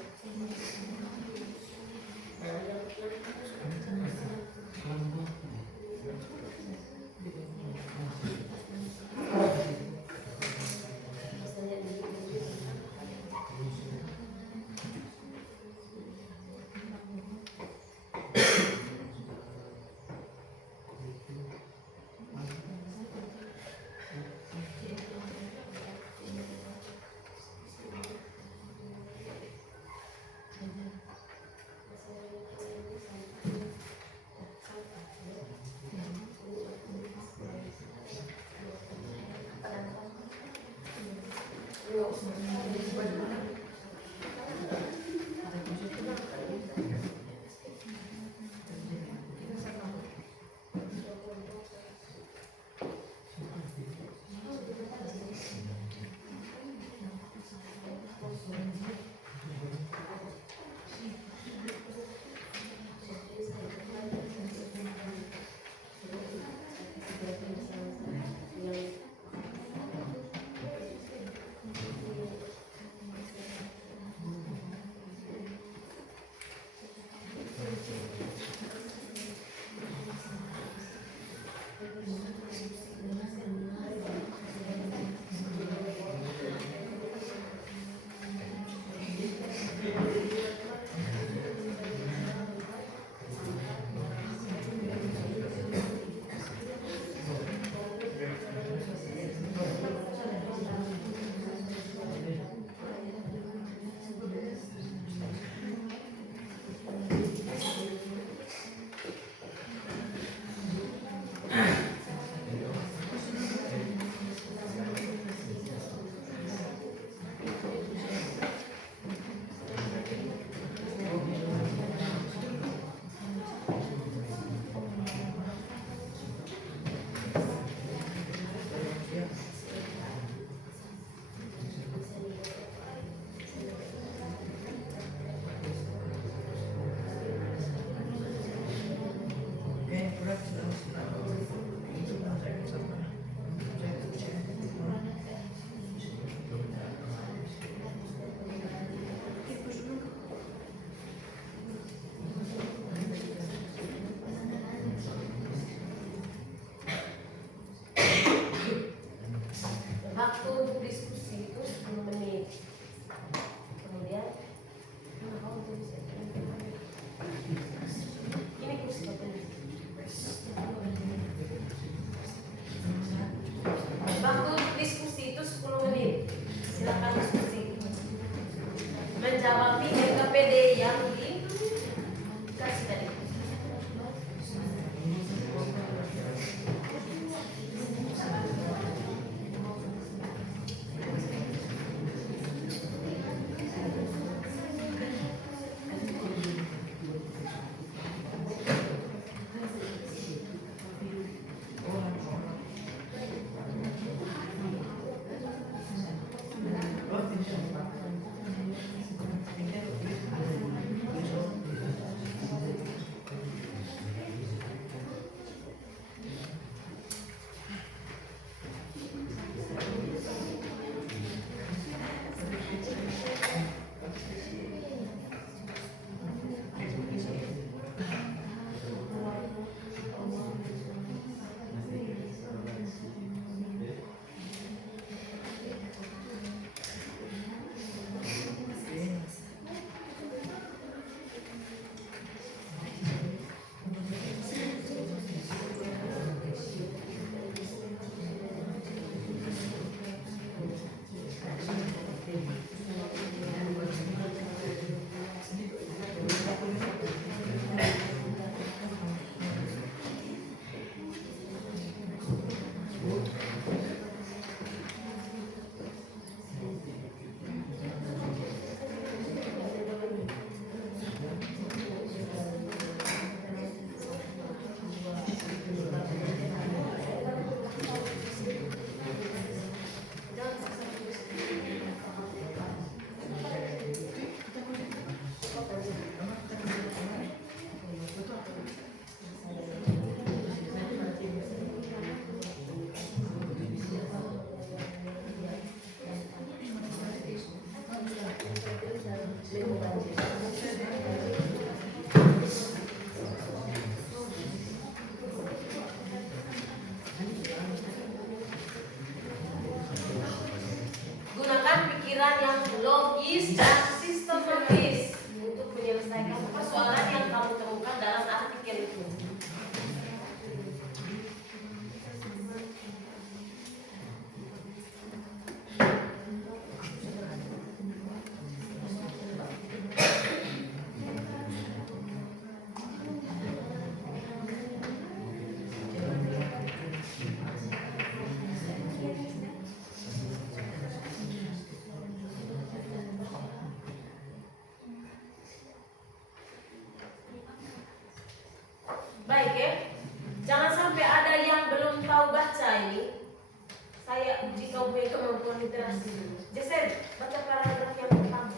kamu punya kemampuan literasi. Jason, baca paragraf yang pertama.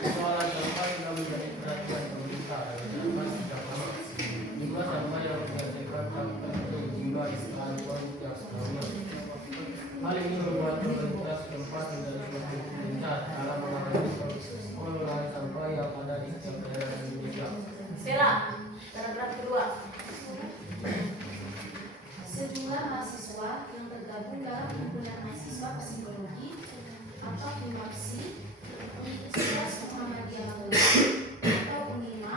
Soalan sampah yang menjadi perhatian pemerintah adalah sejak lama. Jumlah sampah yang dihasilkan akan berjumlah sekalian tiap tahunnya. Hal ini membuat pemerintah setempat menjadi semakin gencar dalam menangani pengelolaan sampah yang ada di setiap daerah Indonesia. Sela, paragraf kedua. Sejumlah mahasiswa yang tergabung dalam himpunan mahasiswa psikologi atau HIMAPSI, Universitas Muhammadiyah atau UNIMA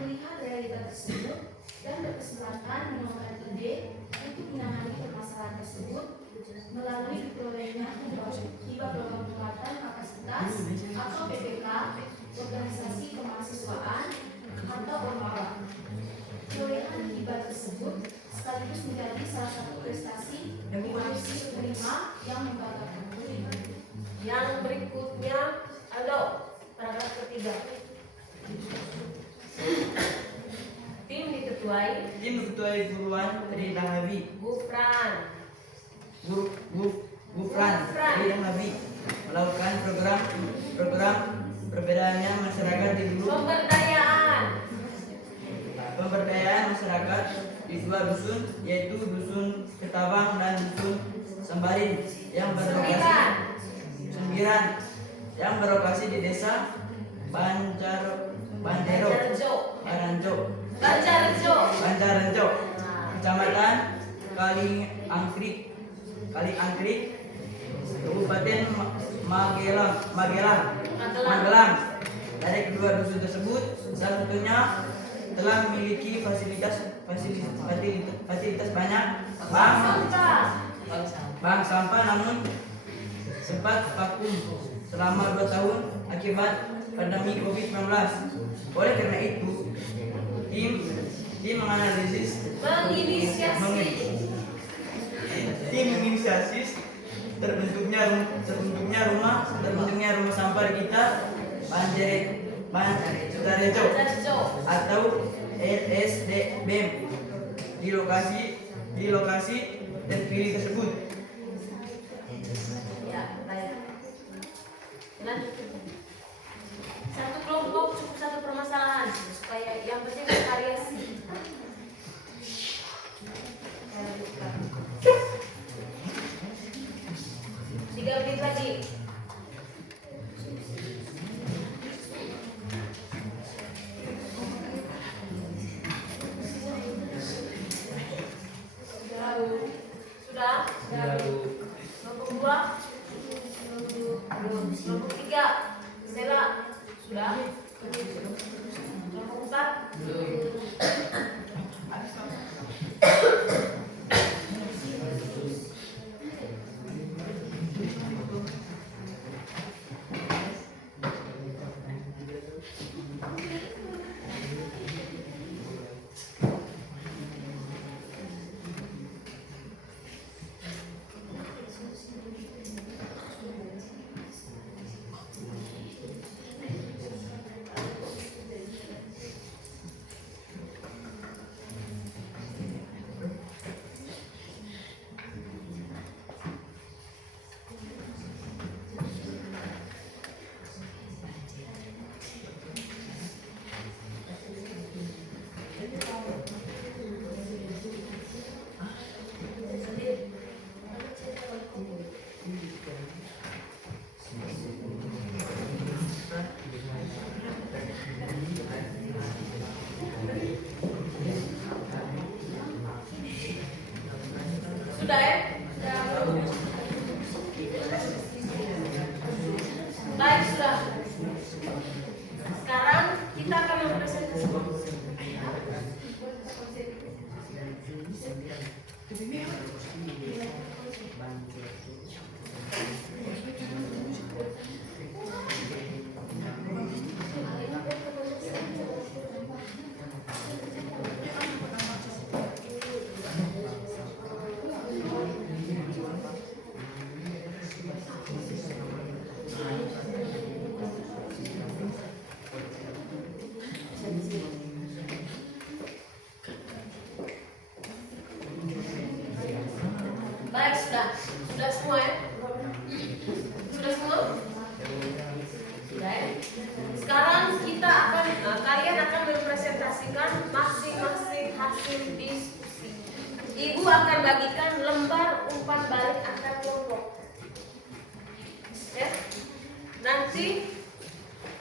melihat realita tersebut dan berkesempatan menemukan ide untuk menangani permasalahan tersebut melalui diperolehnya hibah program penguatan kapasitas atau PPK organisasi kemahasiswaan atau ormawa. Perolehan hibah tersebut sekaligus menjadi salah satu prestasi HIMAPSI UNIMA yang membanggakan. Yang berikutnya, Aldo, paragraf ketiga. Tim diketuai Guruan Rida Habib. Gufran. Gufran Rida Habib melakukan program perbedaannya masyarakat di grup pemberdayaan masyarakat di dua dusun, yaitu dusun Ketabang dan dusun Sembarin yang berlokasi di desa Banjarjo, Kecamatan Kaliangkrik, Kabupaten Magelang. Dari kedua dusun tersebut, salah satunya telah memiliki fasilitas banyak bank sampah, namun sempat vakum selama 2 tahun akibat pandemi COVID-19. Oleh karena itu, tim menginisiasi terbentuknya rumah sampah kita Banjarjo atau RSDBM di lokasi terpilih tersebut. Ya, baik. Lanjut. Satu kelompok cukup satu permasalahan supaya yang penting variasi. 3 menit lagi. Sudah? Kelompok 2? Belum. Kelompok 3? Sela? Sudah? Kelompok 4? Sudah ya? Baik, sudah. Sekarang kita akan mempresentasikan. Baik, sudah. akan bagikan lembar umpan balik antar kelompok. Ya. Nanti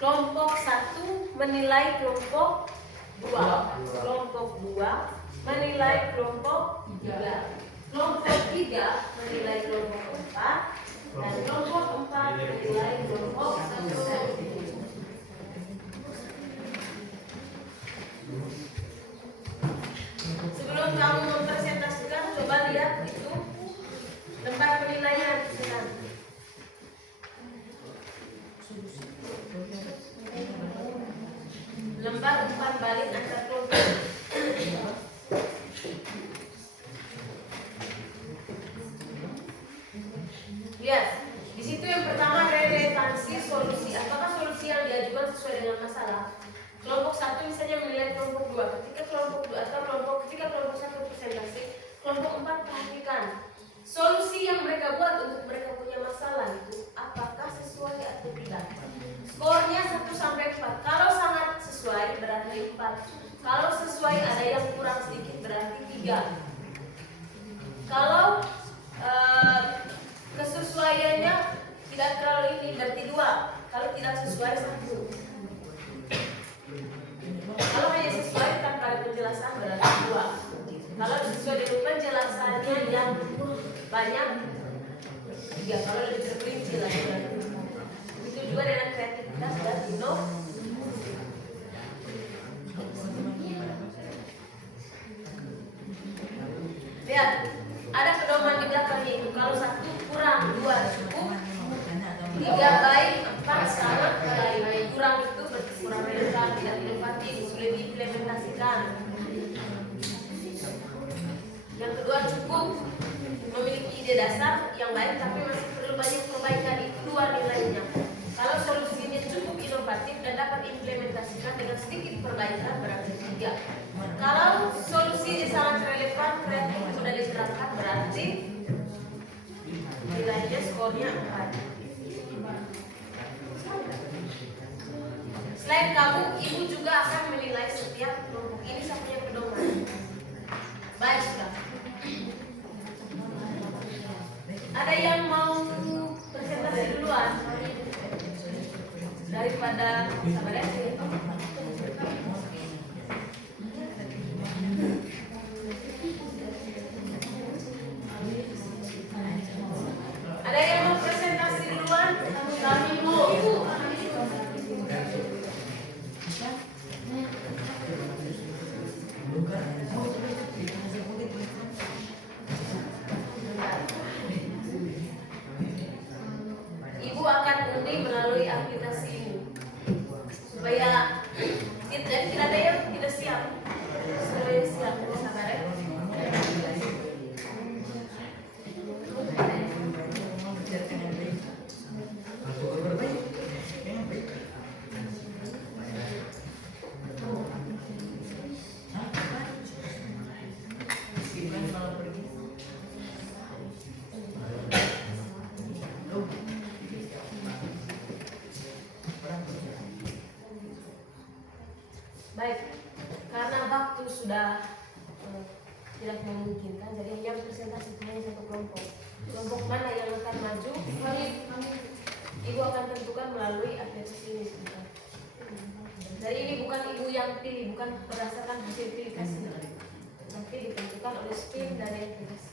kelompok 1 menilai kelompok 2, kelompok 2 menilai kelompok 3, kelompok 3 menilai kelompok 4, dan kelompok 4 menilai kelompok 1. Sebelum kamu mempresentasikan, coba lihat itu lembar penilaian sekarang. Lembar umpan balik antar kelompok. Lihat, di situ yang pertama relevansi solusi. Apakah solusi yang diajukan sesuai dengan masalah? Kelompok 1 misalnya menilai kelompok 2. Ketika kelompok 1 presentasi, kelompok 4 perhatikan solusi yang mereka buat untuk mereka punya masalah itu apakah sesuai atau tidak. Skornya 1 sampai 4. Kalau sangat sesuai berarti 4. Kalau sesuai ada yang kurang sedikit berarti 3. Kalau kesesuaiannya tidak terlalu ini berarti 2. Kalau tidak sesuai 1. Kalau hanya sesuai tanpa ada penjelasan berarti 2. Kalau sesuai dengan penjelasannya yang banyak 3. Kalau lebih terperinci lagi berarti 4. Itu juga dengan kreativitas dan inovasi. Lihat, ada pedoman di belakangnya itu. Kalau 1 kurang, 2 cukup, 3 baik, 4 sangat baik. Kurang itu berarti kurang relevan, tidak inovatif, sulit diimplementasikan. Yang kedua cukup memiliki ide dasar yang baik tapi masih perlu banyak perbaikan. Itu 2 nilainya. Kalau solusinya cukup inovatif dan dapat diimplementasikan dengan sedikit perbaikan berarti 3. Kalau solusinya sangat relevan, kreatif, mudah diterapkan berarti nilainya skornya 4. Selain kamu, ibu juga akan menilai setiap kelompok. Ini satunya pedoman. Baik, sudah. Ada yang mau presentasi duluan? Daripada sabar ya. Ada yang mau presentasi duluan? Kami mau. Ibu akan undi melalui aplikasi ini supaya tidak ada yang tidak siap. Supaya siap, sabar ya. Baik, karena waktu sudah tidak memungkinkan, jadi hanya presentasi hanya satu kelompok. Kelompok mana yang akan maju, ibu akan tentukan melalui aplikasi ini sebentar. Jadi ini bukan ibu yang pilih, bukan berdasarkan hasil pilih kasih, tapi ditentukan oleh spin dari aplikasi.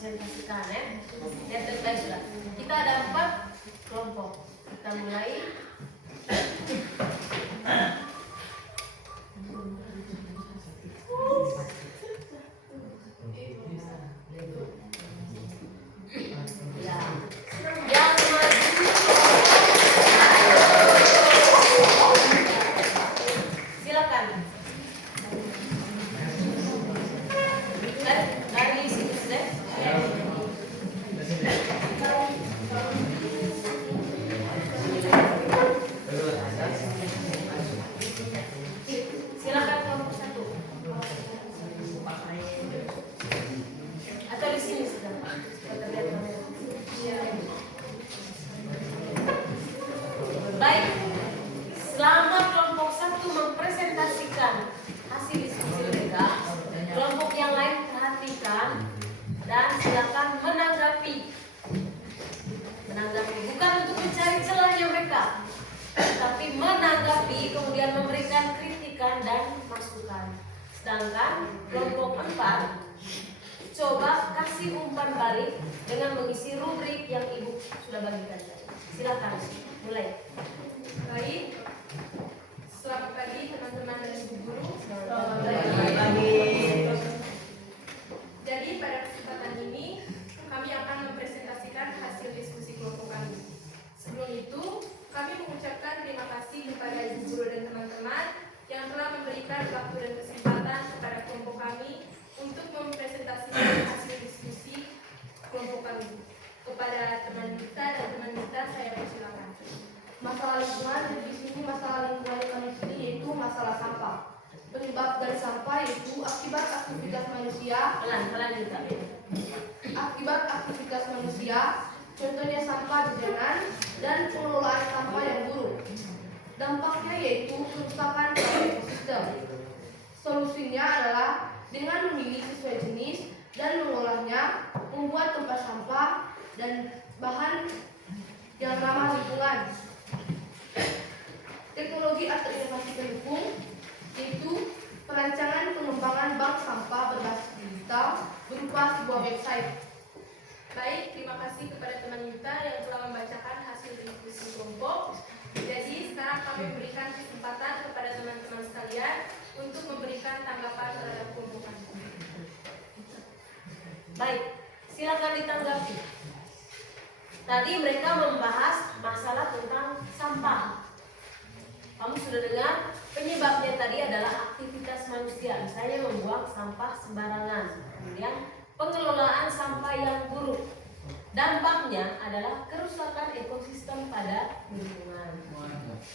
presentasikan ya. Lihat terbaik sudah. Kita ada 4 kelompok. Kita mulai. Ya. Yang maju. Silakan. Dari sini sudah. Silakan kelompok 1. Atau di sini sudah. Terlihat kamera. Baik. Selama kelompok 1 mempresentasikan hasil diskusi mereka, kelompok yang lain perhatikan dan silakan menanggapi. Bukan untuk mencari celahnya mereka, tapi menanggapi, kemudian memberikan kritikan dan masukan. Sedangkan kelompok 4 coba kasih umpan balik dengan mengisi rubrik yang ibu sudah bagikan tadi. Silakan mulai. Baik, selamat pagi teman-teman dan ibu guru. Jadi pada kesempatan ini kami akan mempresentasikan hasil diskusi kelompok kami. Sebelum itu, kami mengucapkan terima kasih kepada ibu guru dan teman-teman yang telah memberikan waktu dan kesempatan kepada kelompok kami untuk mempresentasikan hasil diskusi kelompok kami. Kepada teman kita dan teman kita, saya persilakan. Masalah lingkungan di sini masalah lingkungan yang kami pilih yaitu masalah sampah. Penyebab dari sampah yaitu akibat aktivitas manusia. Pelan-pelan juga. Akibat aktivitas manusia, contohnya sampah jajanan dan pengelolaan sampah yang buruk. Dampaknya yaitu kerusakan pada ekosistem. Solusinya adalah dengan memilih sesuai jenis dan mengolahnya, membuat tempat sampah dan bahan yang ramah lingkungan. Teknologi atau inovasi pendukung yaitu perancangan pengembangan bank sampah berbasis digital berupa sebuah website. Baik, terima kasih kepada teman kita yang telah membacakan hasil diskusi kelompok. Jadi sekarang kami memberikan kesempatan kepada teman-teman sekalian untuk memberikan tanggapan terhadap kelompok kami. Baik, silakan ditanggapi. Tadi mereka membahas masalah tentang sampah. Kamu sudah dengar penyebabnya tadi adalah aktivitas manusia, misalnya membuang sampah sembarangan. Kemudian pengelolaan sampah yang buruk. Dampaknya adalah kerusakan ekosistem pada lingkungan.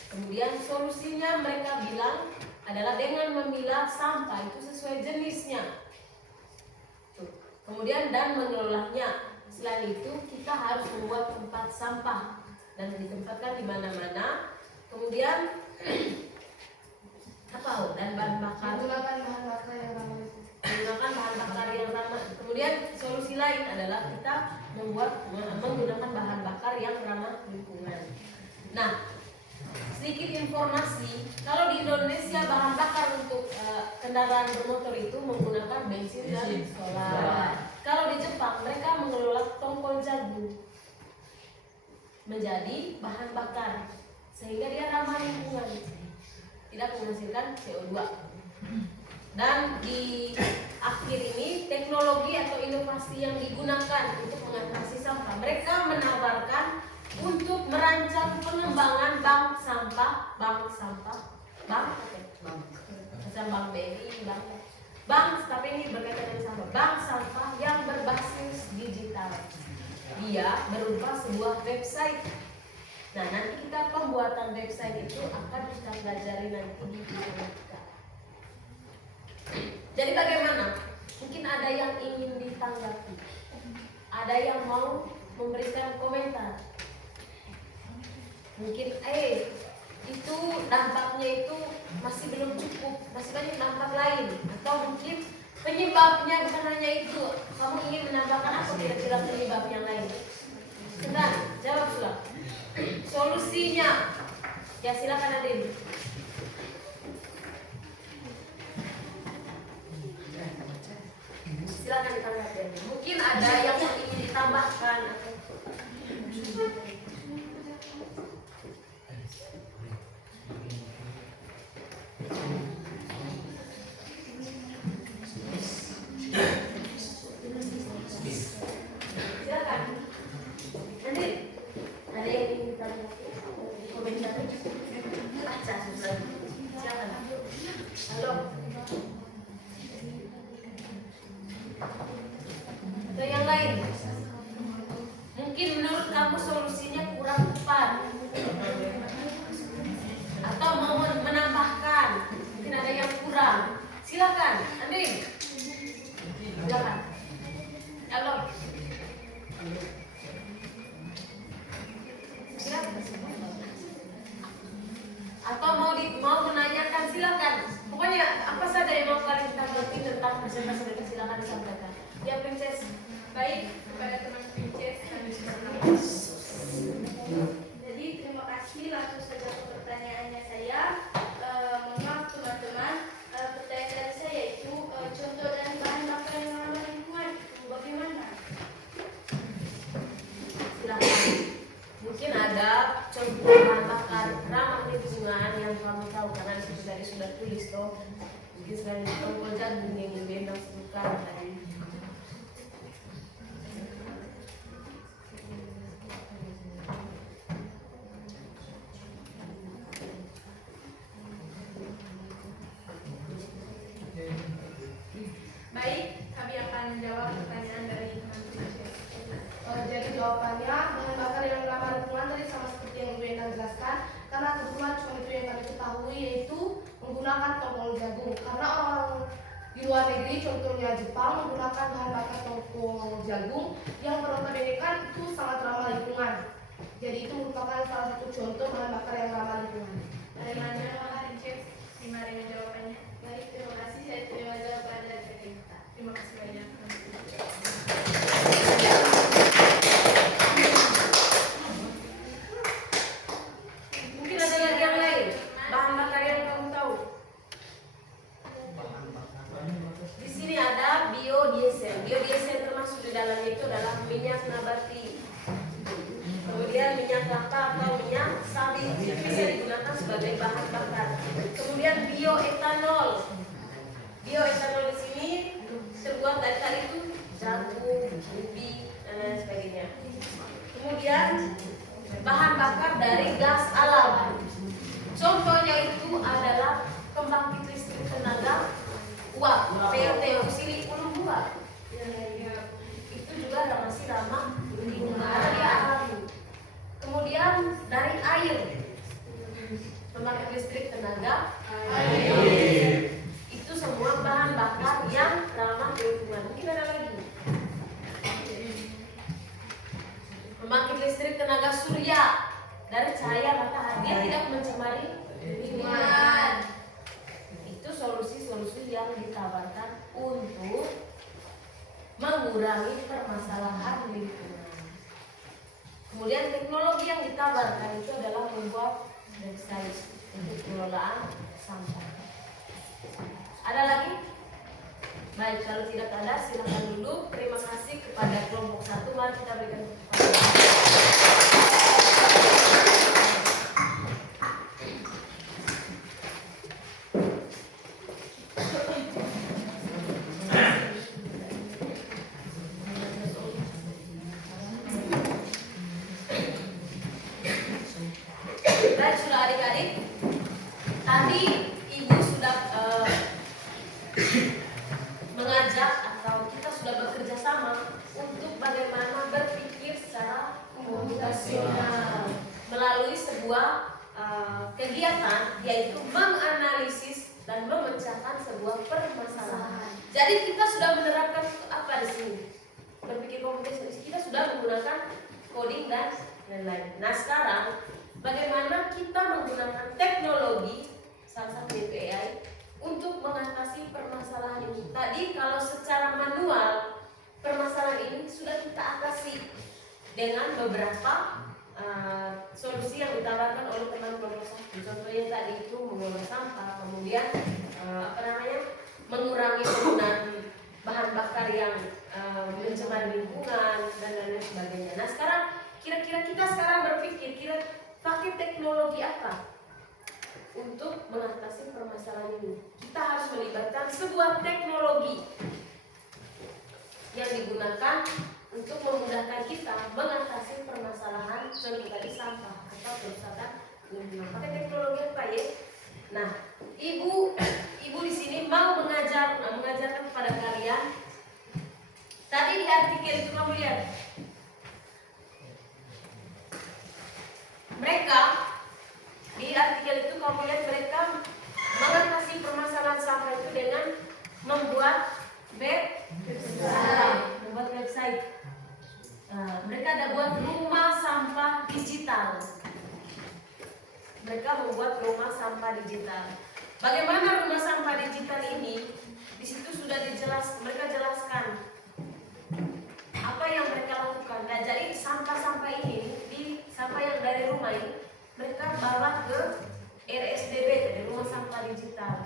Kemudian solusinya mereka bilang adalah dengan memilah sampah itu sesuai jenisnya. Kemudian dan mengelolanya. Selain itu kita harus membuat tempat sampah dan ditempatkan di mana-mana. Kemudian dan bahan bakar. Menggunakan bahan bakar yang ramah lingkungan. Menggunakan bahan bakar yang ramah. Kemudian solusi lain adalah kita menggunakan bahan bakar yang ramah lingkungan. Nah, sedikit informasi, kalau di Indonesia bahan bakar untuk kendaraan bermotor itu menggunakan bensin dan solar. Kalau di Jepang mereka mengelola tongkol jagung menjadi bahan bakar sehingga dia ramah lingkungan, tidak menghasilkan CO2. Dan di akhir ini teknologi atau inovasi yang digunakan untuk mengatasi sampah, mereka menawarkan untuk merancang pengembangan bank BRI, tapi ini berkaitan dengan sampah, bank sampah yang berbasis digital. Dia berupa sebuah website. Nah, nanti kita pembuatan website itu akan kita pelajari nanti di informatika. Jadi bagaimana? Mungkin ada yang ingin ditanggapi, ada yang mau memberikan komentar. Mungkin itu dampaknya itu masih belum cukup, masih banyak dampak lain, atau mungkin penyebabnya bukan hanya itu. Kamu ingin menambahkan apa kira-kira penyebab yang lain? Sebentar, jawab sudah. Solusinya, ya silakan Adin. Silakan ditanggapi. Mungkin ada yang kamu solusinya kurang tepat atau mau menambahkan, mungkin ada yang kurang, silakan Andin, silakan. Halo. Atau mau menanyakan, silakan. Pokoknya apa saja yang mau kalian tanggapi tentang presentasi mereka, silakan disampaikan. Ya Princess. Baik, kepada teman Princess kami Jadi terima kasih, langsung saja ke pertanyaannya saya. Mohon maaf teman-teman, pertanyaan dari saya yaitu contoh dan bahan bakar yang ramah lingkungan itu bagaimana? Silakan. Mungkin ada contoh bahan bakar ramah lingkungan yang kamu tahu karena di situ tadi sudah tulis toh. Mungkin selain tongkol jagung yang bendang bukan tadi. Baik, kami akan menjawab pertanyaan dari teman Princess. Jadi jawabannya bahan bakar yang ramah lingkungan tadi sama seperti yang Ibu Endang jelaskan, karena kebetulan cuma itu yang kami ketahui, yaitu menggunakan tongkol jagung. Karena orang di luar negeri, contohnya Jepang, menggunakan bahan bakar tongkol jagung yang notabene kan itu sangat ramah lingkungan. Jadi itu merupakan salah satu contoh bahan bakar yang ramah lingkungan. Bagaimana Princess? Gimana dengan jawabannya? Baik, terima kasih. Saya terima jawaban dari kita. Terima kasih banyak. Mungkin ada lagi yang lain, bahan bakar yang kamu tahu. Di sini ada biodiesel. Biodiesel termasuk di dalamnya itu adalah minyak nabati. Kemudian minyak kelapa atau minyak sawit bisa digunakan sebagai bahan bakar. Kemudian bioetanol. Bioetanol di sini terbuat dari tadi itu jagung, ubi, dan lain sebagainya. Kemudian bahan bakar dari gas alam. Contohnya itu adalah pembangkit listrik tenaga uap PLTU Sili Ulum 2. Itu juga masih ramah lingkungan karena dia alami. Kemudian dari air, pembangkit listrik tenaga air. Itu semua bahan bakar yang ramah lingkungan. Mungkin ada lagi. Pembangkit listrik tenaga surya dari cahaya matahari, dia tidak mencemari lingkungan. Itu solusi-solusi yang ditawarkan untuk mengurangi permasalahan lingkungan. Kemudian teknologi yang ditawarkan itu adalah membuat website untuk pengelolaan sampah. Ada lagi? Baik, kalau tidak ada silakan duduk. Terima kasih kepada kelompok 1. Mari kita berikan tepuk tangan. Baik, sudah adik-adik. Tadi Ibu sudah mengajak atau kita sudah bekerja sama untuk bagaimana berpikir secara komputasional melalui sebuah kegiatan, yaitu menganalisis dan memecahkan sebuah permasalahan. Jadi kita sudah menerapkan apa di sini? Berpikir komputasional. Kita sudah menggunakan coding dan lain-lain. Nah sekarang bagaimana kita menggunakan teknologi, salah satu AI, untuk mengatasi permasalahan ini. Tadi kalau secara manual permasalahan ini sudah kita atasi dengan beberapa solusi yang ditawarkan oleh teman kelompok 1. Contohnya tadi itu mengolah sampah, kemudian mengurangi penggunaan bahan bakar yang mencemari lingkungan dan lain sebagainya. Nah sekarang kira-kira kita sekarang berpikir pakai teknologi apa untuk mengatasi permasalahan ini. Kita harus melibatkan sebuah teknologi yang digunakan untuk memudahkan kita mengatasi permasalahan contoh tadi sampah atau kerusakan lingkungan. Pakai teknologi apa ya? Nah, ibu di sini mau mengajarkan kepada kalian. Tadi di artikel itu kamu lihat digital. Mereka membuat rumah sampah digital. Bagaimana rumah sampah digital ini? Di situ sudah mereka jelaskan apa yang mereka lakukan. Nah, jadi sampah-sampah ini, sampah yang dari rumah ini, mereka bawa ke RSDB, dari rumah sampah digital.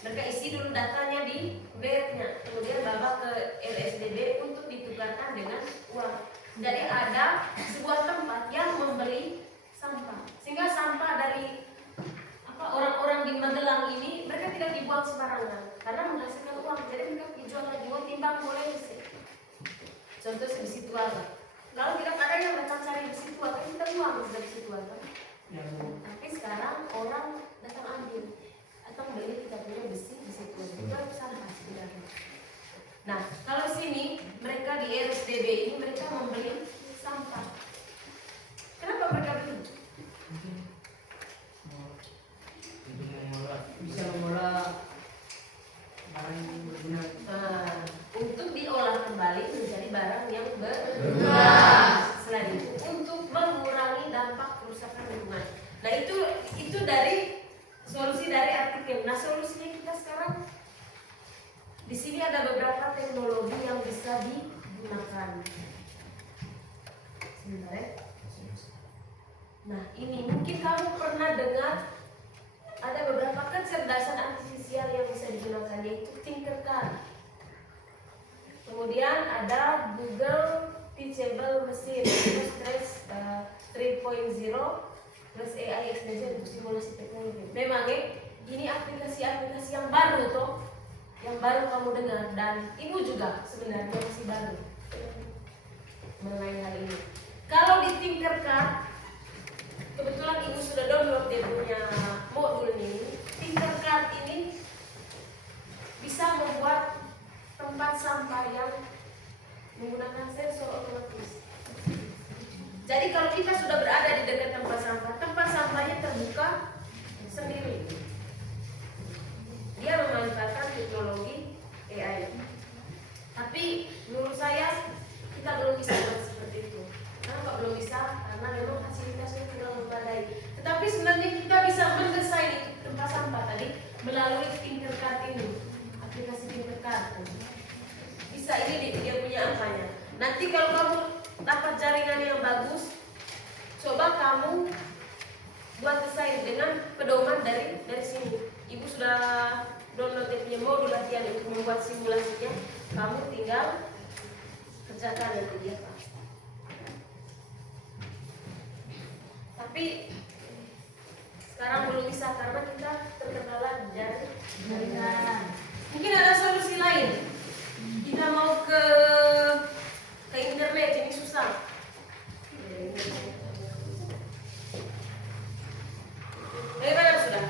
Mereka isi dulu datanya di bednya, kemudian bawa ke RSDB untuk ditukarkan dengan uang. Jadi ada sebuah tempat yang membeli sampah, sehingga sampah dari orang-orang di Magelang ini mereka tidak dibuang sembarangan karena menghasilkan uang. Jadi mereka dijual lagi, uang timbang mulai sih. Contoh di situ aja. Kalau tidak ada yang mereka cari di situ aja, kita buang dari situ aja. Tapi sekarang orang datang ambil, atau beli, kita punya besi di situ aja. Itu sampah sebenarnya. Nah, kalau sini mereka di RSDB ini mereka membeli sampah. Kenapa mereka beli? Bisa mengolah barang yang berguna. Untuk diolah kembali menjadi barang yang berguna. Selain itu untuk mengurangi dampak kerusakan lingkungan. Nah, itu dari solusi dari artikel. Nah, solusinya kita sekarang di sini ada beberapa teknologi yang bisa digunakan. Sebentar ya. Nah, ini mungkin kamu pernah dengar ada beberapa kecerdasan artifisial yang bisa digunakan, yaitu Tinkercad. Kemudian ada Google Teachable Machine plus 3.0 plus AI extension untuk simulasi teknologi. Memang ini aplikasi-aplikasi yang baru toh, yang baru kamu dengar, dan ibu juga sebenarnya masih baru mengenai hal ini. Kalau di Tinkercad, kebetulan ibu sudah download dia punya modul ini. Tinkercad ini bisa membuat tempat sampah yang menggunakan sensor otomatis. Jadi kalau kita sudah berada di dekat tempat sampahnya terbuka sendiri. Dia memanfaatkan teknologi AI. Tapi menurut saya kita belum bisa buat seperti itu. Kenapa belum bisa? Karena memang fasilitasnya kurang memadai. Tetapi sebenarnya kita bisa mendesain tempat sampah tadi melalui Tinkercad ini, aplikasi Tinkercad. Bisa ini dia punya apanya. Nanti kalau kamu dapat jaringan yang bagus, coba kamu buat desain dengan pedoman dari sini. Ibu sudah download dia punya modul latihan untuk membuat simulasinya. Kamu tinggal kerjakan nanti dia. Tapi sekarang belum bisa karena kita terkendala jaringan. Mungkin ada solusi lain. Kita mau ke internet ini susah. Bagaimana sudah?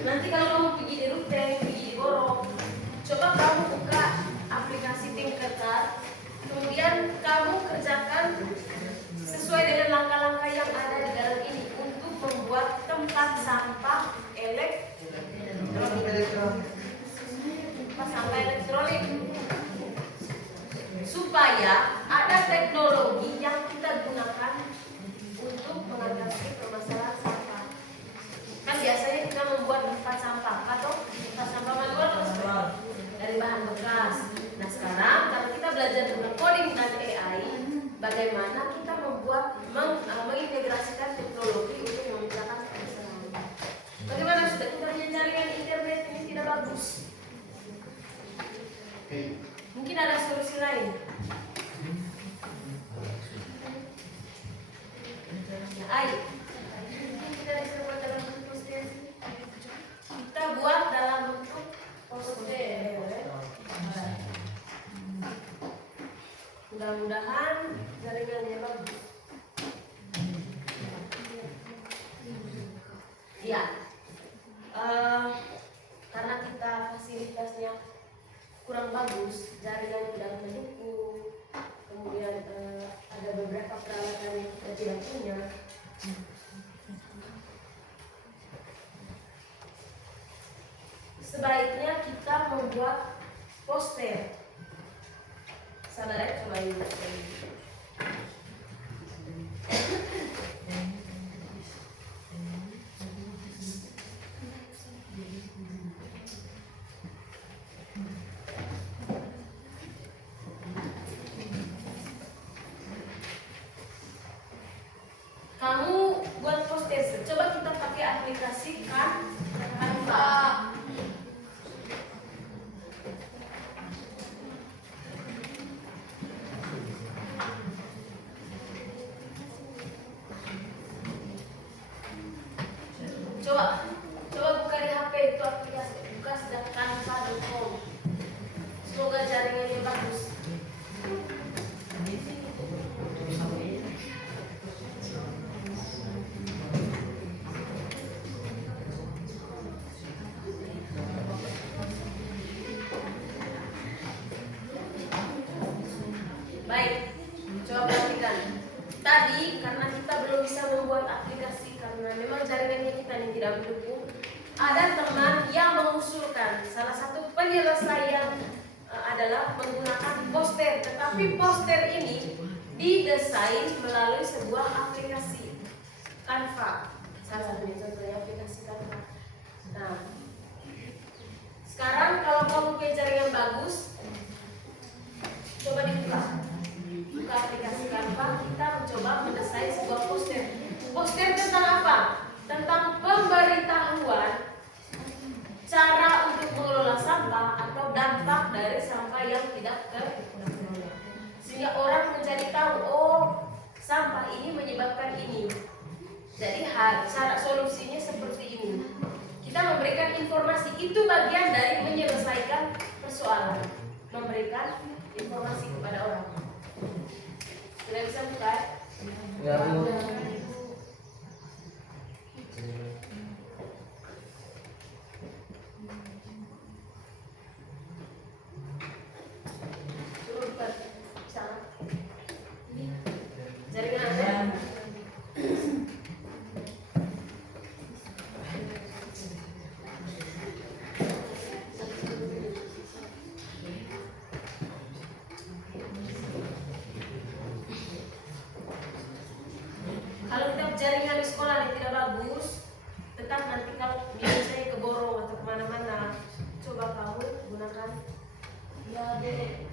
Nanti kalau kamu pergi di Ruteng, pergi di Borong, coba kamu buka aplikasi Tinkercad, kemudian kamu kerjakan sesuai dengan langkah-langkah yang ada di dalam ini untuk membuat tempat sampah elektronik, supaya ada teknologi yang kita gunakan untuk mengatasi permasalahan sampah. Kan biasanya kita membuat tempat sampah atau tempat sampah manual dari bahan bekas. Nah, sekarang karena kita belajar tentang coding dan AI, bagaimana kita mengintegrasikan teknologi untuk memecahkan permasalahan. Bagaimana sudah kita punya jaringan internet ini tidak bagus? Mungkin ada solusi lain. Ya, ayo. Kita bisa buat dalam bentuk poster. Kita buat dalam bentuk poster. Mudah-mudahan jaringannya bagus. Ya, karena kita fasilitasnya kurang bagus, jaringan tidak mendukung, kemudian ada beberapa peralatan yang kita tidak punya. sebaiknya kita membuat poster. Sabar ya, coba ini. Kamu buat poster, coba kita pakai aplikasi Canva. Coba buka di HP itu aplikasi, buka sedang canva.com. Semoga jaringannya bagus. Baik, coba perhatikan. Tadi karena kita belum bisa membuat aplikasi karena memang jaringannya kita yang tidak mendukung, ada teman yang mengusulkan salah satu penyelesaian adalah menggunakan poster. Tetapi poster ini didesain melalui sebuah aplikasi Canva. Salah satunya contohnya aplikasi Canva. Nah, sekarang kalau kamu punya jaringan bagus, coba dibuka. Buka aplikasi Canva, kita mencoba mendesain sebuah poster. Poster tentang apa? Tentang pemberitahuan cara untuk mengelola sampah atau dampak dari sampah yang tidak terkelola. Sehingga orang menjadi tahu, oh sampah ini menyebabkan ini. Jadi cara solusinya seperti ini. Kita memberikan informasi, itu bagian dari menyelesaikan persoalan. Memberikan informasi kepada orang. Sudah bisa buka? Ya, Bu. Coba buka. Bisa? Jaringan ada? Kalau kita jaringan di sekolah yang tidak bagus, tetap nanti kalau misalnya ke Borong atau kemana-mana, coba kamu gunakan ya deh.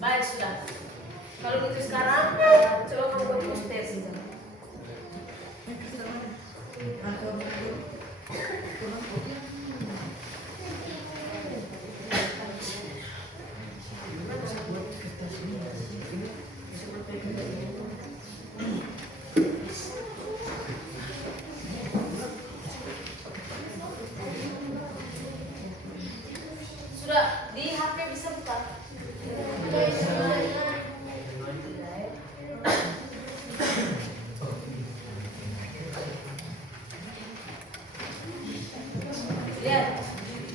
Baik, sudah. Kalau gitu sekarang coba kamu buat poster sih. Sudah di HP bisa buka. Lihat,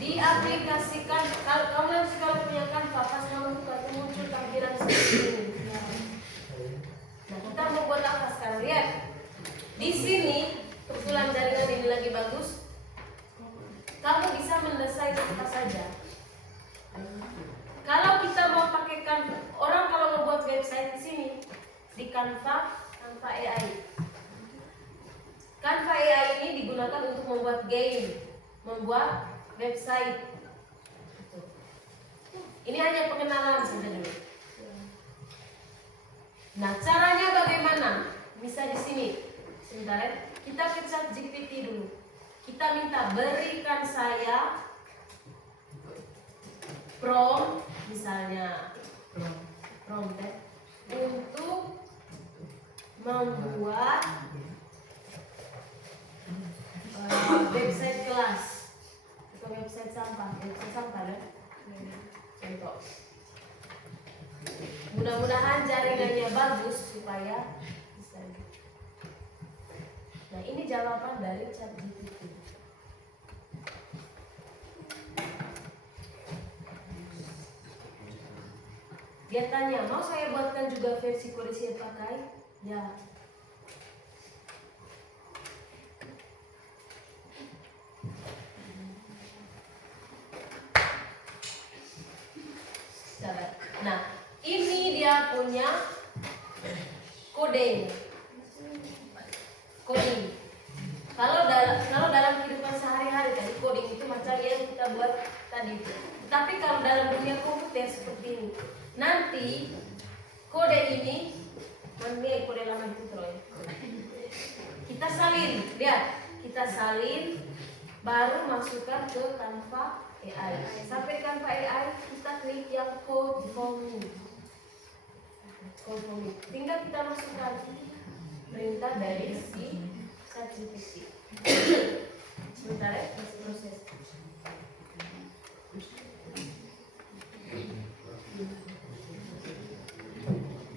diaplikasikan. Kalau kamu nanti kalau punya Canva, pas kamu buka itu muncul tampilan seperti ini. Nah, kita mau buat apa sekarang? Lihat, di sini kebetulan jaringan ini lagi bagus. Kamu bisa mendesain apa saja. Kalau kita mau pakai Canva, orang kalau membuat website di sini di Canva AI. Canva AI ini digunakan untuk membuat game, membuat website. Ini hanya pengenalan saja dulu. Nah, caranya bagaimana? Bisa di sini. Sebentar ya. Kita ke ChatGPT dulu. Kita minta berikan saya prompt, misalnya prompt untuk membuat website kelas atau website sampah ya. Contoh. Mudah-mudahan jaringannya bagus supaya bisa. Nah, ini jawaban dari ChatGPT. Dia tanya, mau saya buatkan juga versi kode siap pakai? Ya. Nah, ini dia punya kodenya. Coding. Kalau dalam kehidupan sehari-hari tadi coding itu macam yang kita buat tadi. Tapi kalau dalam dunia komputer seperti ini, nanti kode ini memiliki kode lama itu terus. Kita salin, lihat, kita salin, baru masukkan ke Canva AI. Sampai Canva AI kita klik yang code for me. Tinggal kita masukkan perintah dari si ChatGPT. Sebentar ya, masih proses.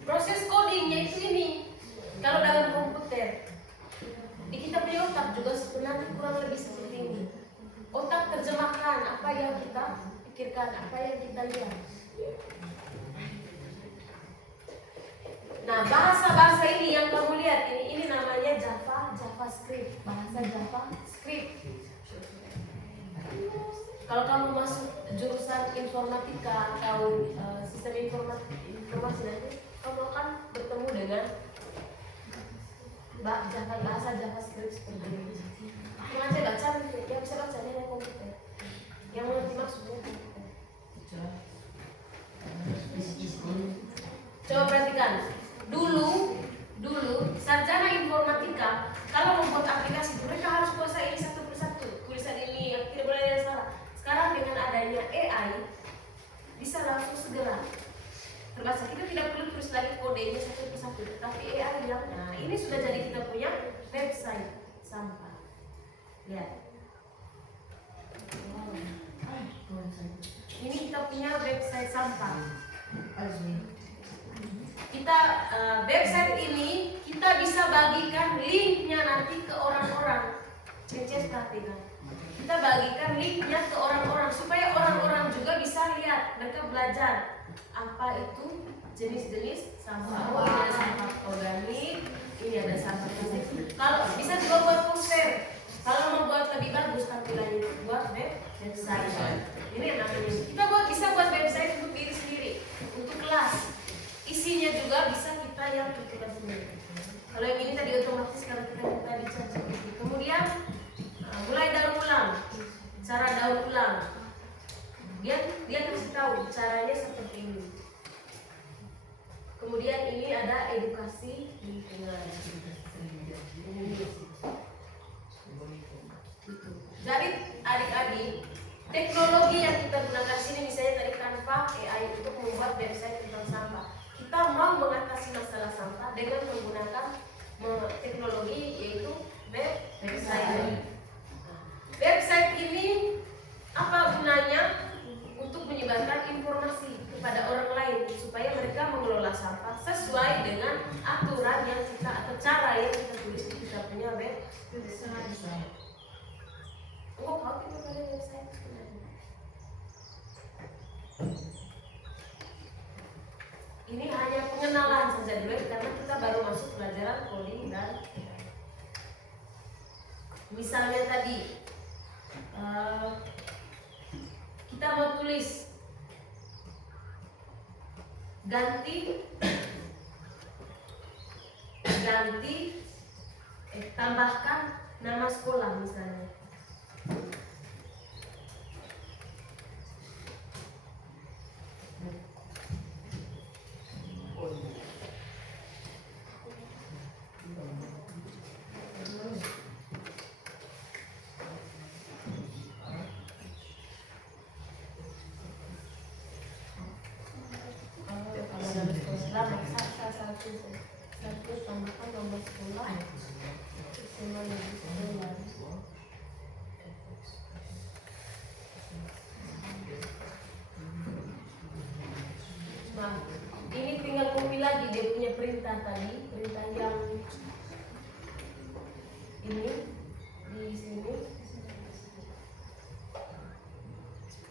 Proses codingnya itu ini. Kalau dalam komputer, di kita punya otak juga sebenarnya kurang lebih seperti ini. Otak terjemahkan apa yang kita pikirkan, apa yang kita lihat. Nah, bahasa-bahasa ini yang kamu lihat ini namanya JavaScript, bahasa JavaScript. Kalau kamu masuk jurusan informatika atau sistem informasi nanti, kamu akan bertemu dengan bahasa JavaScript seperti ini. Yang aja baca, yang bisa baca ini komputer. Yang mengerti maksudnya komputer. Coba perhatikan. Dulu sarjana informatika kalau membuat aplikasi mereka harus kuasai ini satu persatu, tulisan ini yang tidak boleh ada salah. Sekarang dengan adanya AI bisa langsung segera terbaca. Kita tidak perlu tulis lagi kodenya satu persatu, tapi AI bilang, nah ini sudah jadi kita punya website sampah. Lihat. Ini kita punya website sampah. Kita website ini kita bisa bagikan linknya nanti ke orang-orang. Perhatikan. Kita bagikan linknya ke orang-orang supaya orang-orang juga bisa lihat, mereka belajar apa itu jenis-jenis sampah. Oh, ini ada sampah organik, ini ada sampah plastik. Kalau bisa juga buat poster. Kalau mau buat lebih bagus tampilannya, buat website. Ini yang namanya. Kita bisa buat website untuk diri sendiri, untuk kelas. Isinya juga bisa kita yang tentukan sendiri. Kalau yang ini tadi otomatis kalau kita minta di ChatGPT. Kemudian mulai daur ulang, cara daur ulang. Dia kasih tahu caranya seperti ini. Kemudian ini ada edukasi lingkungan. Jadi adik-adik, teknologi yang kita gunakan sini misalnya tadi Canva AI untuk membuat website tentang sampah. Kita mau mengatasi masalah sampah dengan menggunakan teknologi yaitu website. Website ini apa gunanya? Untuk menyebarkan informasi kepada orang lain supaya mereka mengelola sampah sesuai dengan aturan yang kita atau cara yang kita tulis di kita punya website. Oh, how kita punya website sebenarnya? Ini hanya pengenalan saja dulu karena kita baru masuk pelajaran coding dan misalnya tadi kita mau tulis tambahkan nama sekolah misalnya. Satu tambahkan nomor sekolah. Nah, ini tinggal copy lagi dia punya perintah tadi, perintah yang ini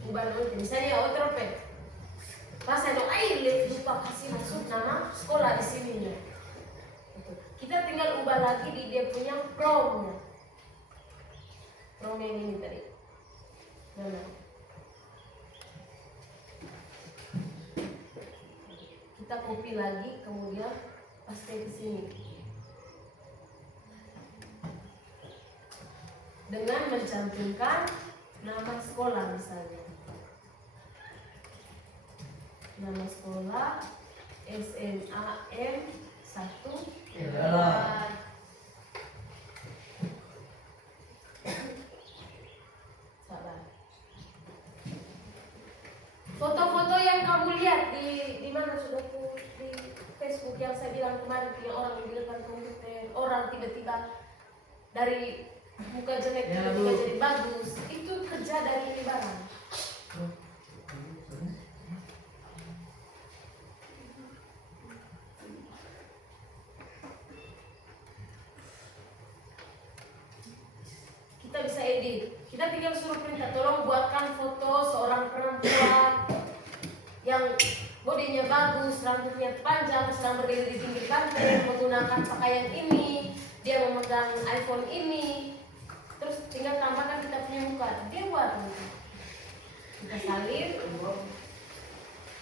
ubah nanti misalnya outropet pas ada air lupa kasih masuk nama sekolah di sininya. Kita tinggal ubah lagi di dia punya promnya. Prom yang ini tadi. Mana? Kita copy lagi, kemudian paste di sini. Dengan mencantumkan nama sekolah misalnya. Nama sekolah SMAN 1 Sabar. Foto-foto yang kamu lihat di mana sudah di Facebook yang saya bilang kemarin, punya orang di depan komputer, orang tiba-tiba dari muka jelek tiba-tiba jadi bagus, itu kerja dari ini barang. Kita bisa edit. Kita tinggal suruh perintah, tolong buatkan foto seorang perempuan yang bodinya bagus, rambutnya panjang, sedang berdiri di pinggir banteng, menggunakan pakaian ini, dia memegang iPhone ini. Terus tinggal tambahkan kita punya muka, dia buat gitu. Kita salin,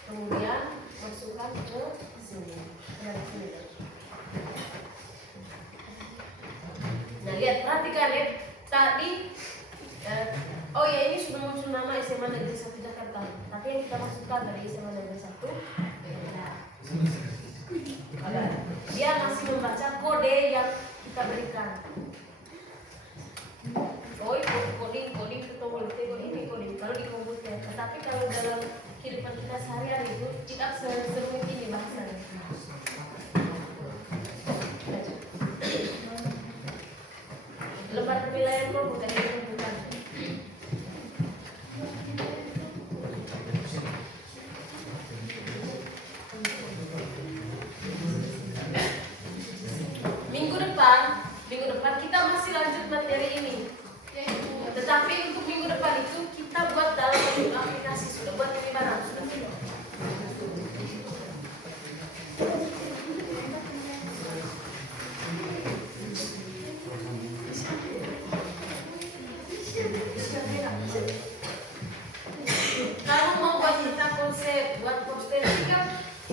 kemudian masukkan ke sini. Nah lihat, perhatikan ya. Tadi, oh ya ini sudah muncul nama SMA Negeri 1 Jakarta. Tapi yang kita maksudkan dari SMA Negeri 1, dia masih membaca kode yang kita berikan. Oh coding ketemu ini coding kalau di komputer. Tetapi kalau dalam kehidupan kita sehari-hari itu kita serumit ini bahasanya. Lembar penilaian komputer ini bukan. Minggu depan kita masih lanjut materi ini. Tetapi untuk minggu depan itu kita buat dalam bentuk aplikasi, sudah buat ini barang sudah. Kalau mau buat kita konsep, buat poster kan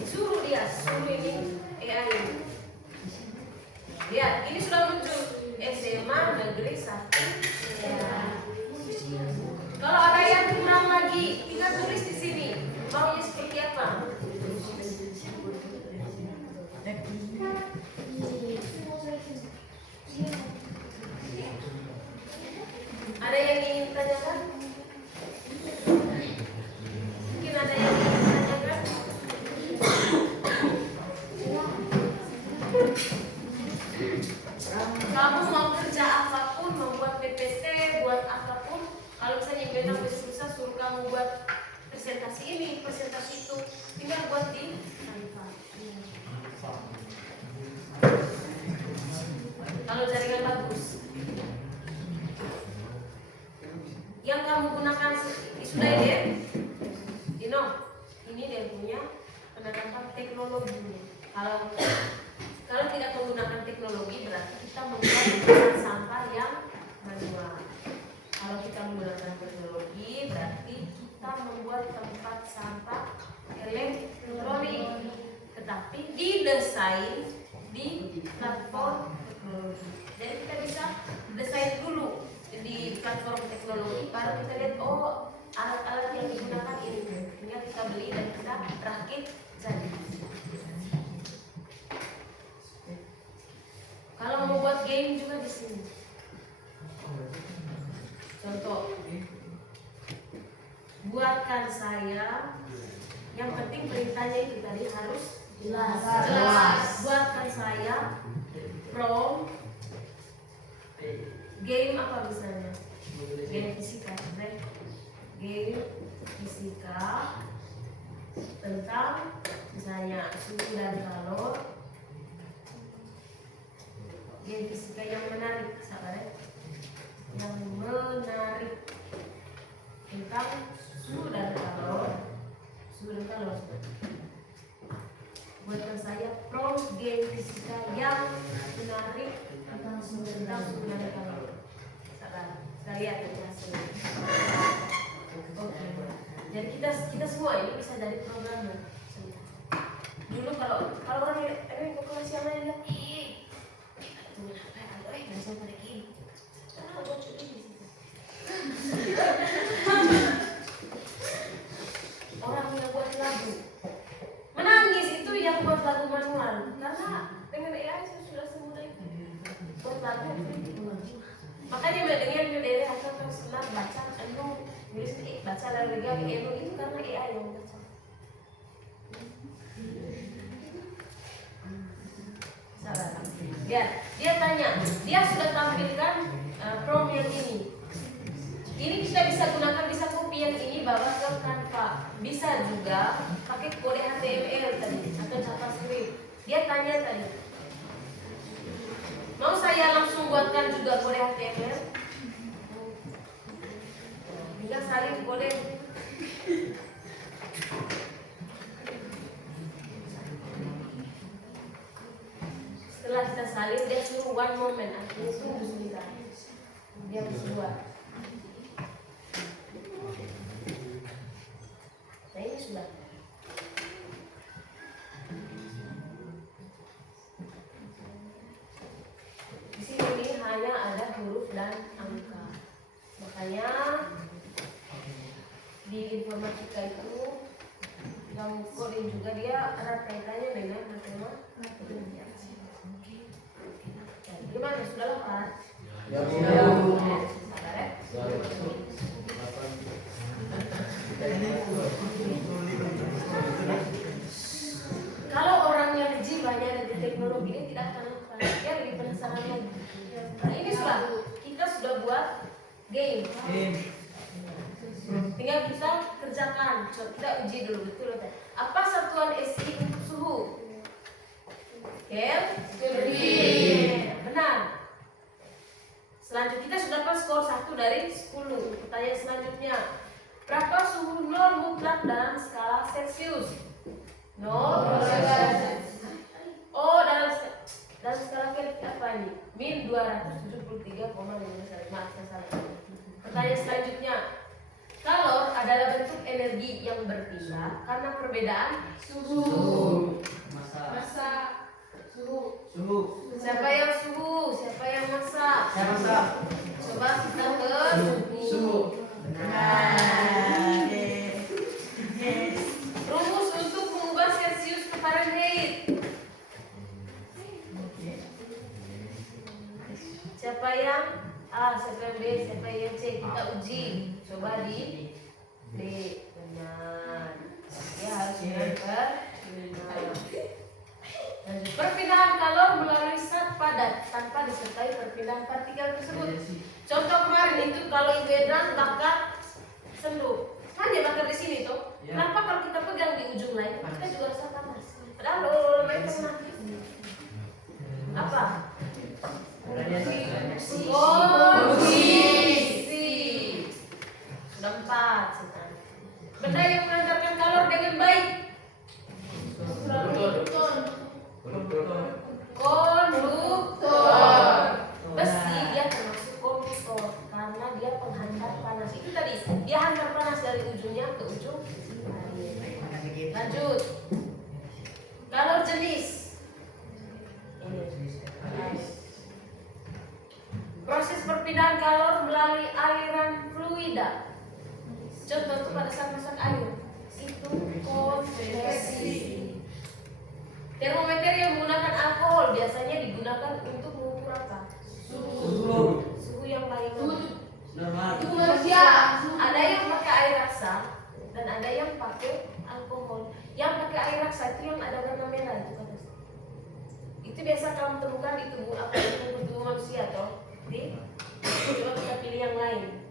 suruh ini AI. Lihat, ini sudah muncul SMA Negeri 1. Kalau ada yang kurang lagi, tinggal tulis di sini. Maunya seperti apa? Ada yang ingin tanyakan? Mungkin ada yang ingin tanyakan? Kamu mau kerja apapun, membuat PPT, buat apapun, kalau misalnya memang susah suruh kamu buat presentasi ini, presentasi itu, tinggal buat di Canva. Kalau jaringan bagus, yang kamu gunakan sudah ini, ini dia punya penerapan teknologinya. Kalau tidak menggunakan teknologi berarti kita menggunakan sampah yang manual. Kalau kita menggunakan teknologi berarti kita membuat tempat sampah elektronik, tetapi didesain di platform teknologi. Jadi kita bisa desain dulu di platform teknologi, baru kita lihat alat-alat yang digunakan ini, tinggal kita beli dan kita rakit jadi. Kalau mau buat game juga di sini. Contoh, buatkan saya. Yang penting perintahnya itu tadi harus jelas. Buatkan saya prom game apa misalnya? Game fisika, game fisika tentang misalnya suhu dan kalor. Game fisika yang menarik, sabar ya. Yang menarik tentang suhu lihat nanti hasilnya. Oke. Jadi kita semua ini bisa jadi programmer. Dulu kalau orang kok kelas yang lain lihat, tunggu apa ya, nggak bisa pada gini. Karena buat curi di situ. Orang yang buat lagu menangis itu yang buat lagu manual, karena dengan AI sudah semudah itu buat lagu. Makanya dengan dari akan senang baca, nulis baca lagu itu karena AI yang baca. Salah. Dia tanya, dia sudah tampilkan prompt yang ini. Ini kita bisa gunakan, bisa copy yang ini bawa ke Canva. Bisa juga pakai kode HTML tadi atau JavaScript. Dia tanya tadi, mau saya langsung buatkan juga kode HTML? Tinggal salin kode. Setelah kita salin, dia suruh one moment, artinya tunggu sebentar. Dia harus buat. Nah ini sudah. Di sini ini hanya ada huruf dan angka. Makanya di informatika itu dalam coding juga dia erat kaitannya dengan matematika. Gimana? Sudah lepas? Ya, Sabar ya. Kalau orangnya jiwanya ada di teknologi, dia tidak akan lupa. Dia lebih penasaran lagi. Nah ini kita sudah buat game. Tinggal kita kerjakan. Kita uji dulu betul. Apa satuan SI untuk suhu? Kelvin. Benar. Selanjutnya kita sudah dapat skor 1 dari 10. Pertanyaan selanjutnya, berapa suhu nol mutlak dalam skala Celsius? 0. Oh, dalam skala Kelvin apa ini? Min 273,5. Maaf, saya salah. Pertanyaan selanjutnya, kalor adalah bentuk energi yang berpindah karena perbedaan suhu. Massa. Suhu. Siapa yang suhu? Siapa yang massa? Saya masa. Coba kita ke suhu. Benar. Rumus untuk mengubah Celsius ke Fahrenheit. Siapa yang A, siapa yang B, siapa yang C? Kita uji. Coba di D. Benar. Ya harus benar. Perpindahan kalor melalui zat padat tanpa disertai perpindahan partikel tersebut. Contoh kemarin itu kalau hidran bakar sendu, kan dia bakar di sini tuh. Kenapa kalau kita pegang di ujung lain kita juga rasa panas? Padahal lo main kena. Apa? Kondisi. Sudah 4 sekarang. Benda yang mengantarkan kalor dengan baik. Konduktor. Besi dia termasuk konduktor karena dia penghantar panas. Itu tadi dia hantar panas dari ujungnya ke ujung. Lanjut. Kalor jenis. Proses perpindahan kalor melalui aliran fluida. Contoh itu pada saat masak air. Itu konveksi. Termometer yang menggunakan alkohol biasanya digunakan untuk mengukur apa? Suhu yang paling Normal. Ada yang pakai air raksa dan ada yang pakai alkohol. Yang pakai air raksa itu yang ada warna merah itu kata. Itu biasa kamu temukan di tubuh tubuh manusia toh. Coba kita pilih yang lain.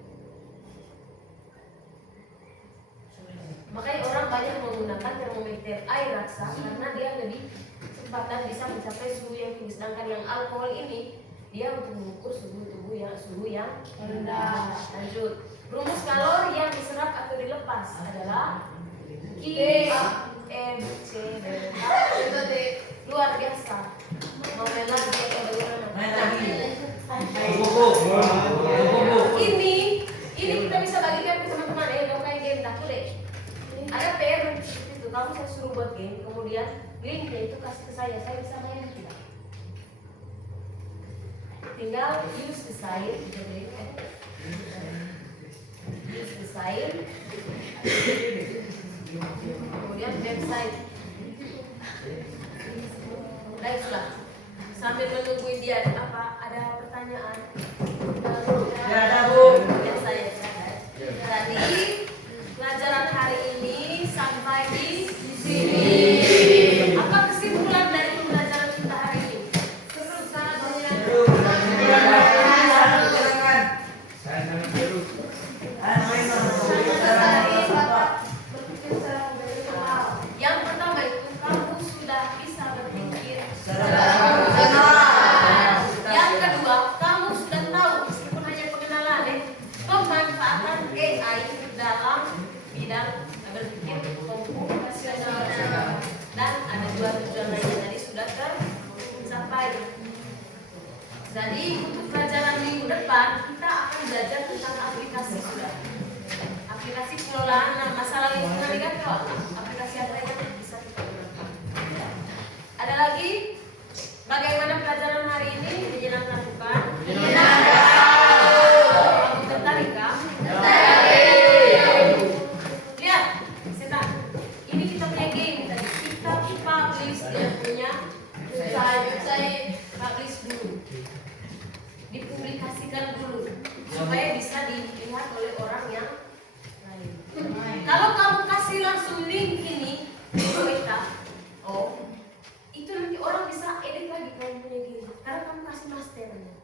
Makanya orang banyak menggunakan termometer air raksa karena dia lebih cepat dan bisa mencapai suhu yang tinggi. Sedangkan yang alkohol ini dia untuk mengukur suhu tubuh yang rendah. Lanjut. Rumus kalor yang diserap atau dilepas adalah Q, M, C, D, H. Luar biasa. Mau main lagi atau bagaimana? Main lagi. Ini suruh buat game, kemudian linknya itu kasih ke saya bisa main tidak? Tinggal use design, use design, kemudian website. Baiklah, sambil menunggu dia ada pertanyaan? Ya ada Bu. Ya saya. Jadi pelajaran hari ini sampai di sini. Apa kesimpulan dari pembelajaran kita hari ini? Seru sangat menyenangkan. Yang pertama itu kamu sudah bisa berpikir secara rasional. Yang kedua, kamu sudah tahu meskipun hanya pengenalan pemanfaatan AI dalam bidang berpikir komputasional. Dan ada dua tujuan lainnya tadi sudah tercapai. Jadi untuk pelajaran minggu depan kita akan belajar tentang aplikasi sudah. Aplikasi pengelolaan masalah lingkungan negatif. Aplikasi apa yang bisa kita gunakan? Ada lagi? Bagaimana pelajaran hari ini? Menyenangkan bukan? Kamu tertarik kah? Lihat, Seta. Ini kita punya game tadi. Kita publish dia punya website, publish dulu, dipublikasikan dulu supaya bisa dilihat oleh orang yang lain. Kalau kamu kasih langsung link ini ke kita, itu nanti orang bisa edit lagi kamu punya gini karena kamu kasih masternya.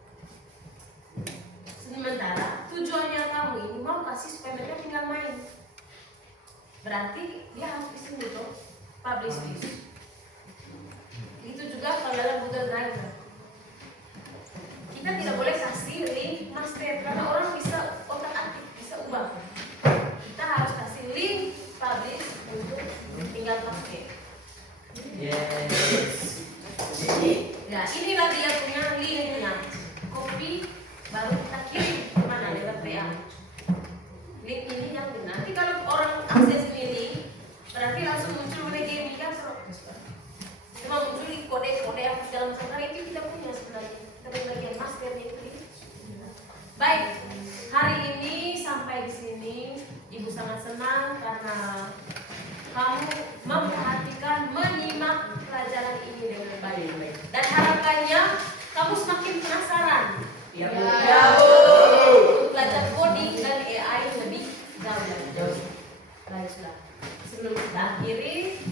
Sementara tujuannya kamu ini mau kasih supaya mereka tinggal main. Berarti dia harus di sini tuh publish this. Itu juga kalau dalam Google Drive. Kita tidak boleh kasih link master karena orang bisa otak atik, bisa ubah. Kita harus kasih link publish untuk tinggal pakai. Yes. Nah, inilah dia punya linknya. Copy baru kita kirim kemana lewat PA. Link ini yang benar. Nanti kalau orang akses ini berarti langsung muncul game kan? Cuma muncul di kode-kode yang dalam sekarang itu kita punya sebenarnya. Kita punya bagian masternya itu. Baik, hari ini sampai di sini. Ibu sangat senang karena kamu memperhatikan, menyimak pelajaran ini dengan baik. Dan harapannya kamu semakin penasaran. Ya, Untuk belajar coding dan AI lebih jauh. Baiklah, sebelum kita akhiri,